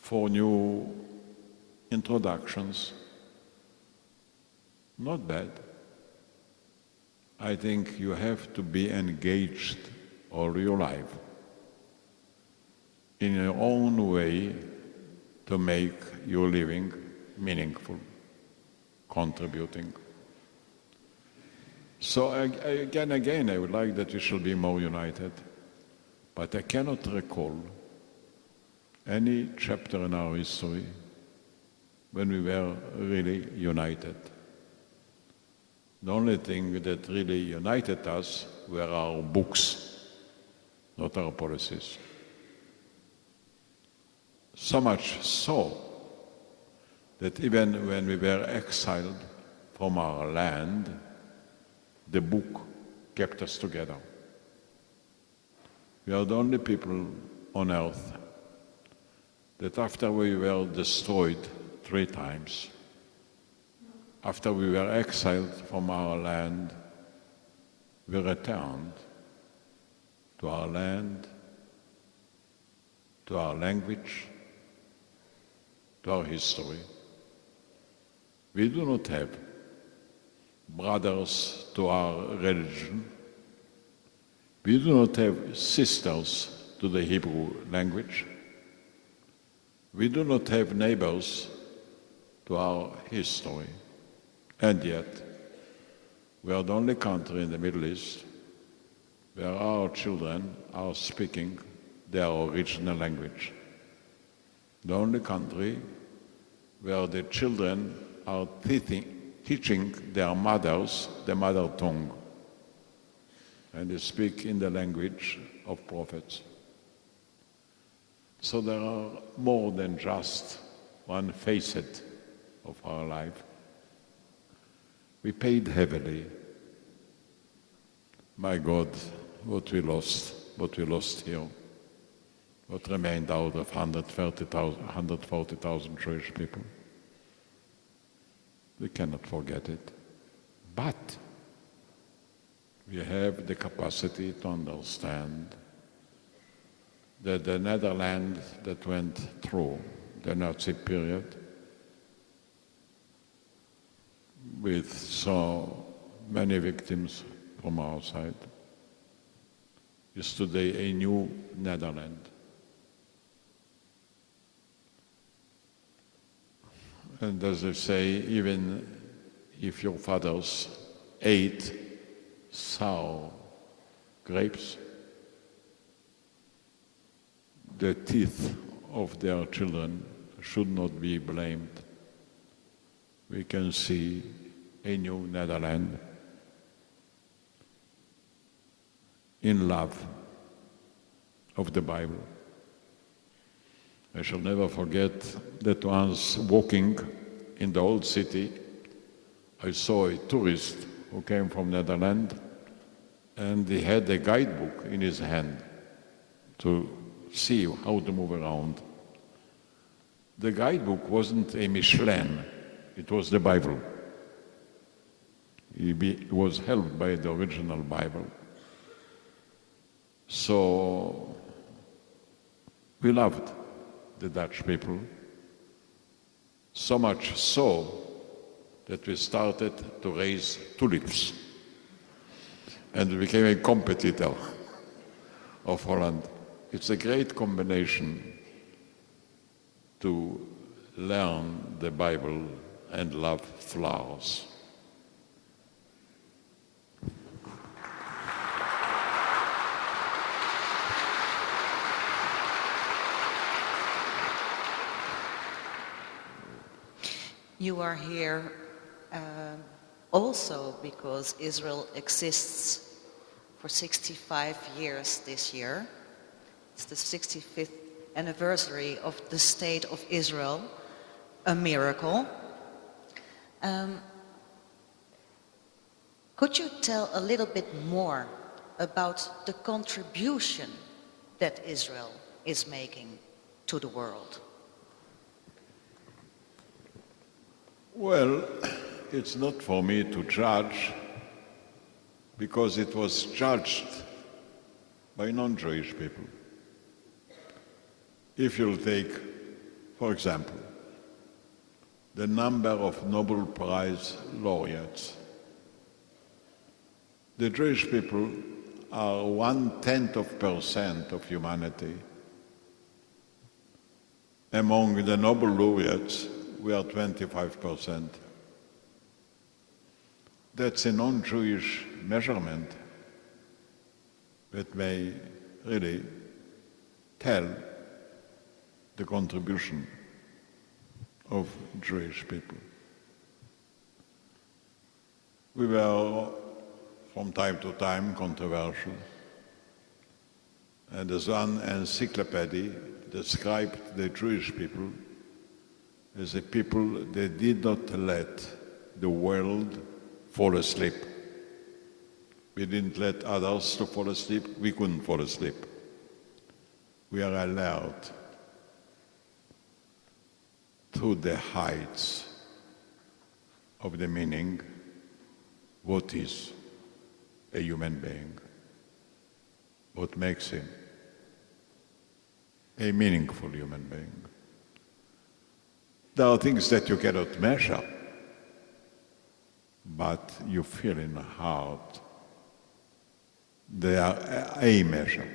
for new introductions. Not bad. I think you have to be engaged all your life in your own way to make your living meaningful, contributing. So again, I would like that we should be more united, but I cannot recall any chapter in our history when we were really united. The only thing that really united us were our books, not our policies. So much so that even when we were exiled from our land, the book kept us together. We are the only people on earth that after we were destroyed 3 times, after we were exiled from our land, we returned to our land, to our language, to our history. We do not have brothers to our religion. We do not have sisters to the Hebrew language. We do not have neighbors to our history. And yet, we are the only country in the Middle East where our children are speaking their original language. The only country where the children are teaching their mothers the mother tongue, and they speak in the language of prophets. So there are more than just one facet of our life. We paid heavily. My God, what we lost here. What remained out of 140,000 Jewish people. We cannot forget it. But we have the capacity to understand that the Netherlands that went through the Nazi period with so many victims from our side is today a new Netherlands. And as I say, even if your fathers ate sour grapes, the teeth of their children should not be blamed. We can see a new Netherlands in love of the Bible. I shall never forget that once walking in the old city, I saw a tourist who came from Netherlands, and he had a guidebook in his hand to see how to move around. The guidebook wasn't a Michelin, it was the Bible. It was held by the original Bible. So we loved the Dutch people, so much so that we started to raise tulips. And we became a competitor of Holland. It's a great combination to learn the Bible and love flowers. You are here also because Israel exists for 65 years this year. It's the 65th anniversary of the State of Israel, a miracle. Could you tell a little bit more about the contribution that Israel is making to the world? Well, it's not for me to judge, because it was judged by non-Jewish people. If you'll take, for example, the number of Nobel Prize laureates, the Jewish people are 0.1% of humanity. Among the Nobel laureates, we are 25%. That's a non-Jewish measurement that may really tell the contribution of Jewish people. We were, from time to time, controversial. And as one encyclopedia described the Jewish people as a people that did not let the world fall asleep. We didn't let others to fall asleep. We couldn't fall asleep. We are alert to the heights of the meaning, what is a human being, what makes him a meaningful human being. There are things that you cannot measure, but you feel in the heart they are a measure.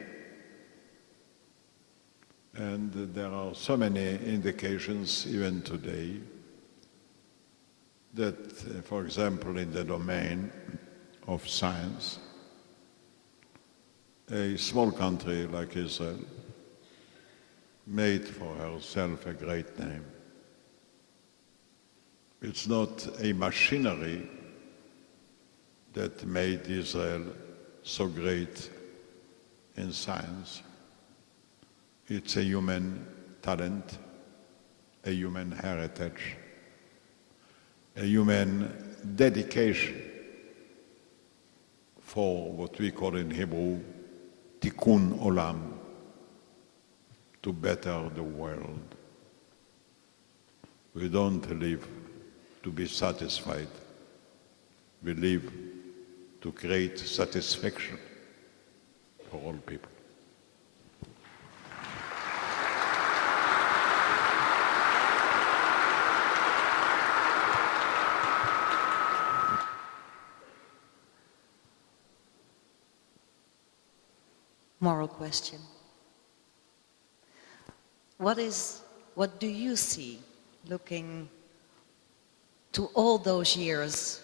And there are so many indications even today that, for example, in the domain of science, a small country like Israel made for herself a great name. It's not a machinery that made Israel so great in science. It's a human talent, a human heritage, a human dedication for what we call in Hebrew, tikkun olam, to better the world. We don't live to be satisfied. We live to create satisfaction for all people. Moral question. What do you see looking to all those years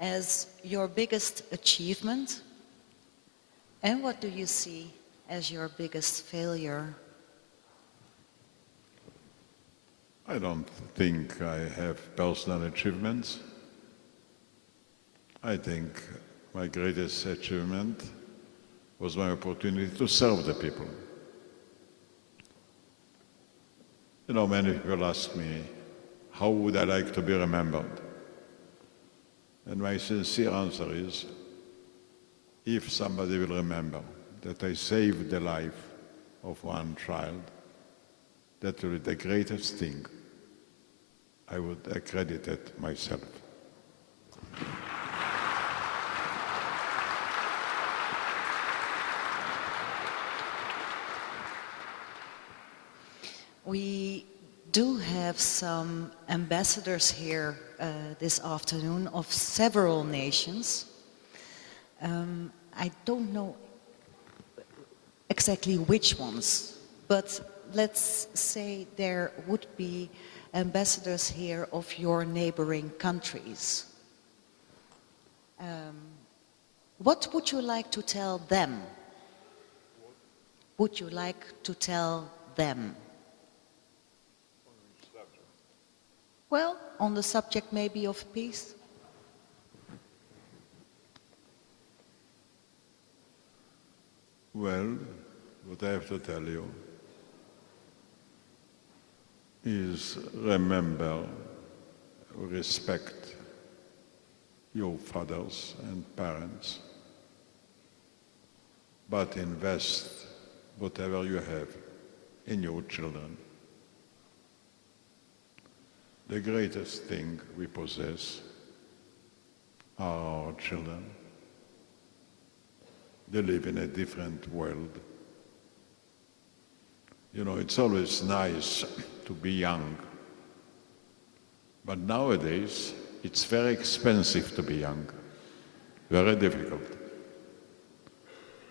as your biggest achievement, and what do you see as your biggest failure? I don't think I have personal achievements. I think my greatest achievement was my opportunity to serve the people. You know, many people ask me, how would I like to be remembered? And my sincere answer is, if somebody will remember that I saved the life of one child, that will be the greatest thing. I would accredit it myself. We do have some ambassadors here this afternoon of several nations. I don't know exactly which ones, but let's say there would be ambassadors here of your neighboring countries. What would you like to tell them? Would you like to tell them? Well, on the subject maybe of peace. Well, what I have to tell you is remember, respect your fathers and parents, but invest whatever you have in your children. The greatest thing we possess are our children. They live in a different world. You know, it's always nice to be young, but nowadays it's very expensive to be young, very difficult,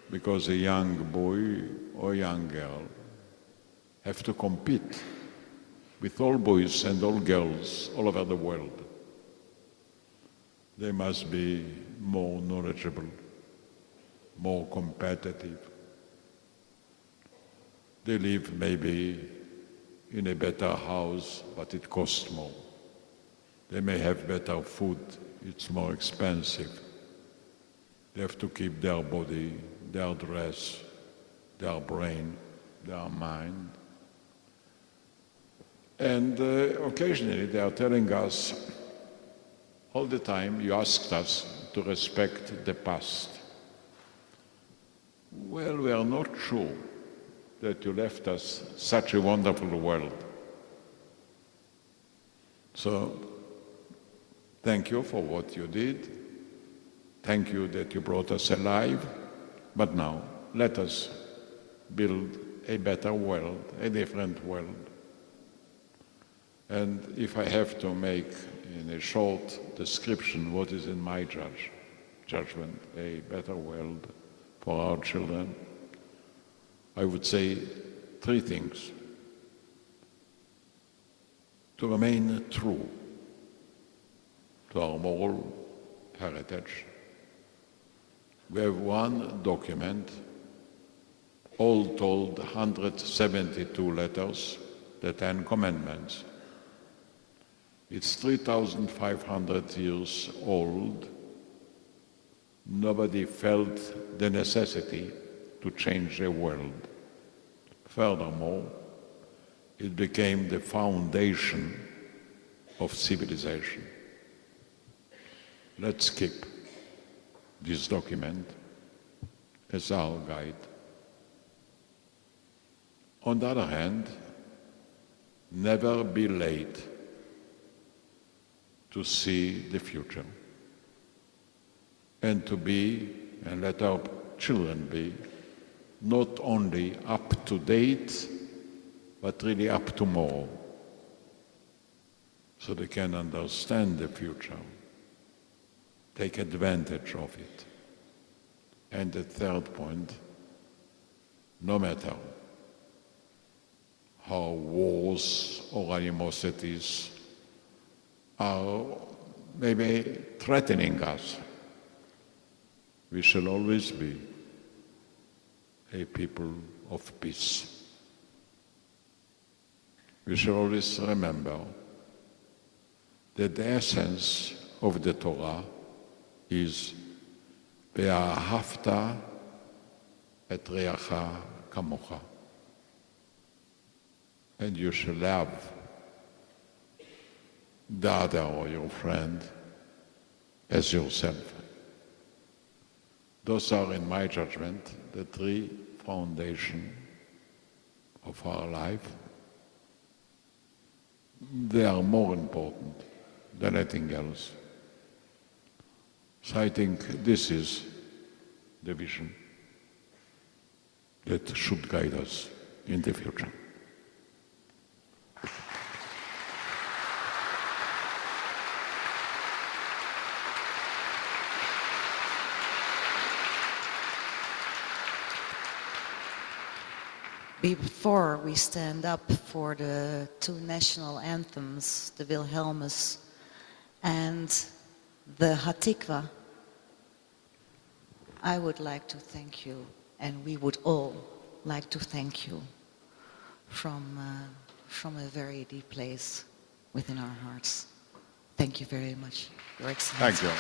because a young boy or young girl have to compete with all boys and all girls all over the world. They must be more knowledgeable, more competitive. They live maybe in a better house, but it costs more. They may have better food, it's more expensive. They have to keep their body, their dress, their brain, their mind. And occasionally they are telling us, all the time you asked us to respect the past. Well, we are not sure that you left us such a wonderful world. So, thank you for what you did. Thank you that you brought us alive. But now, let us build a better world, a different world. And if I have to make in a short description what is in my judgment, a better world for our children, I would say three things. To remain true to our moral heritage. We have one document, all told 172 letters, the 10 Commandments. It's 3,500 years old. Nobody felt the necessity to change the world. Furthermore, it became the foundation of civilization. Let's keep this document as our guide. On the other hand, never be late to see the future and to be, and let our children be, not only up to date, but really up to more, so they can understand the future, take advantage of it. And the third point, no matter how wars or animosities are maybe threatening us, we shall always be a people of peace. We shall always remember that the essence of the Torah is Ve'ahavta et reacha kamocha. And you shall love the other or your friend as yourself. Those are, in my judgment, the three foundations of our life. They are more important than anything else. So I think this is the vision that should guide us in the future. before we stand up for the two national anthems, the Wilhelmus and the Hatikva, I would like to thank you, and we would all like to thank you from a very deep place within our hearts. Thank you very much, Your Excellency. Thank you.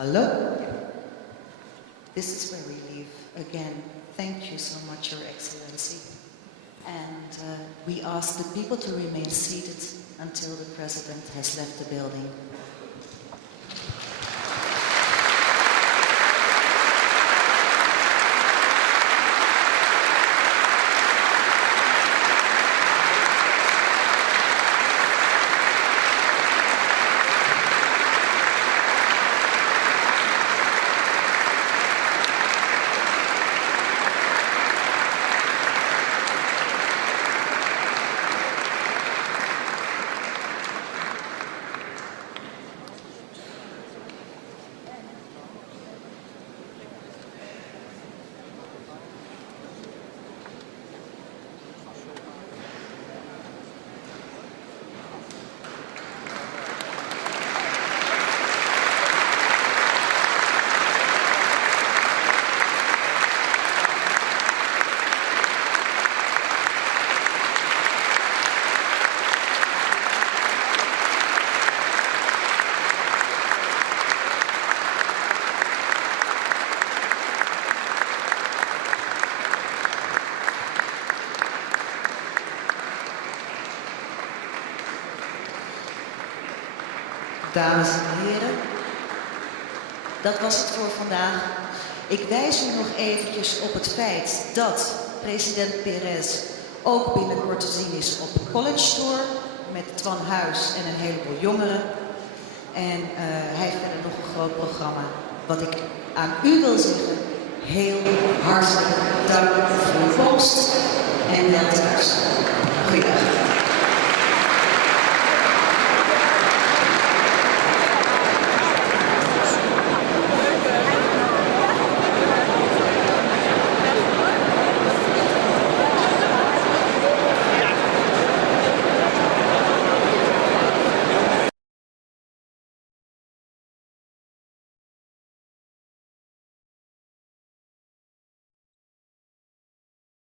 Hello. This is where we leave. Again, thank you so much, Your Excellency. And we ask the people to remain seated until the President has left the building. Dames en heren, dat was het voor vandaag. Ik wijs u nog eventjes op het feit dat president Peres ook binnenkort te zien is op College Tour met Twan Huis en een heleboel jongeren. En hij heeft verder nog een groot programma. Wat ik aan u wil zeggen, heel hartelijk dank voor uw komst en wel thuis. Goeiedag.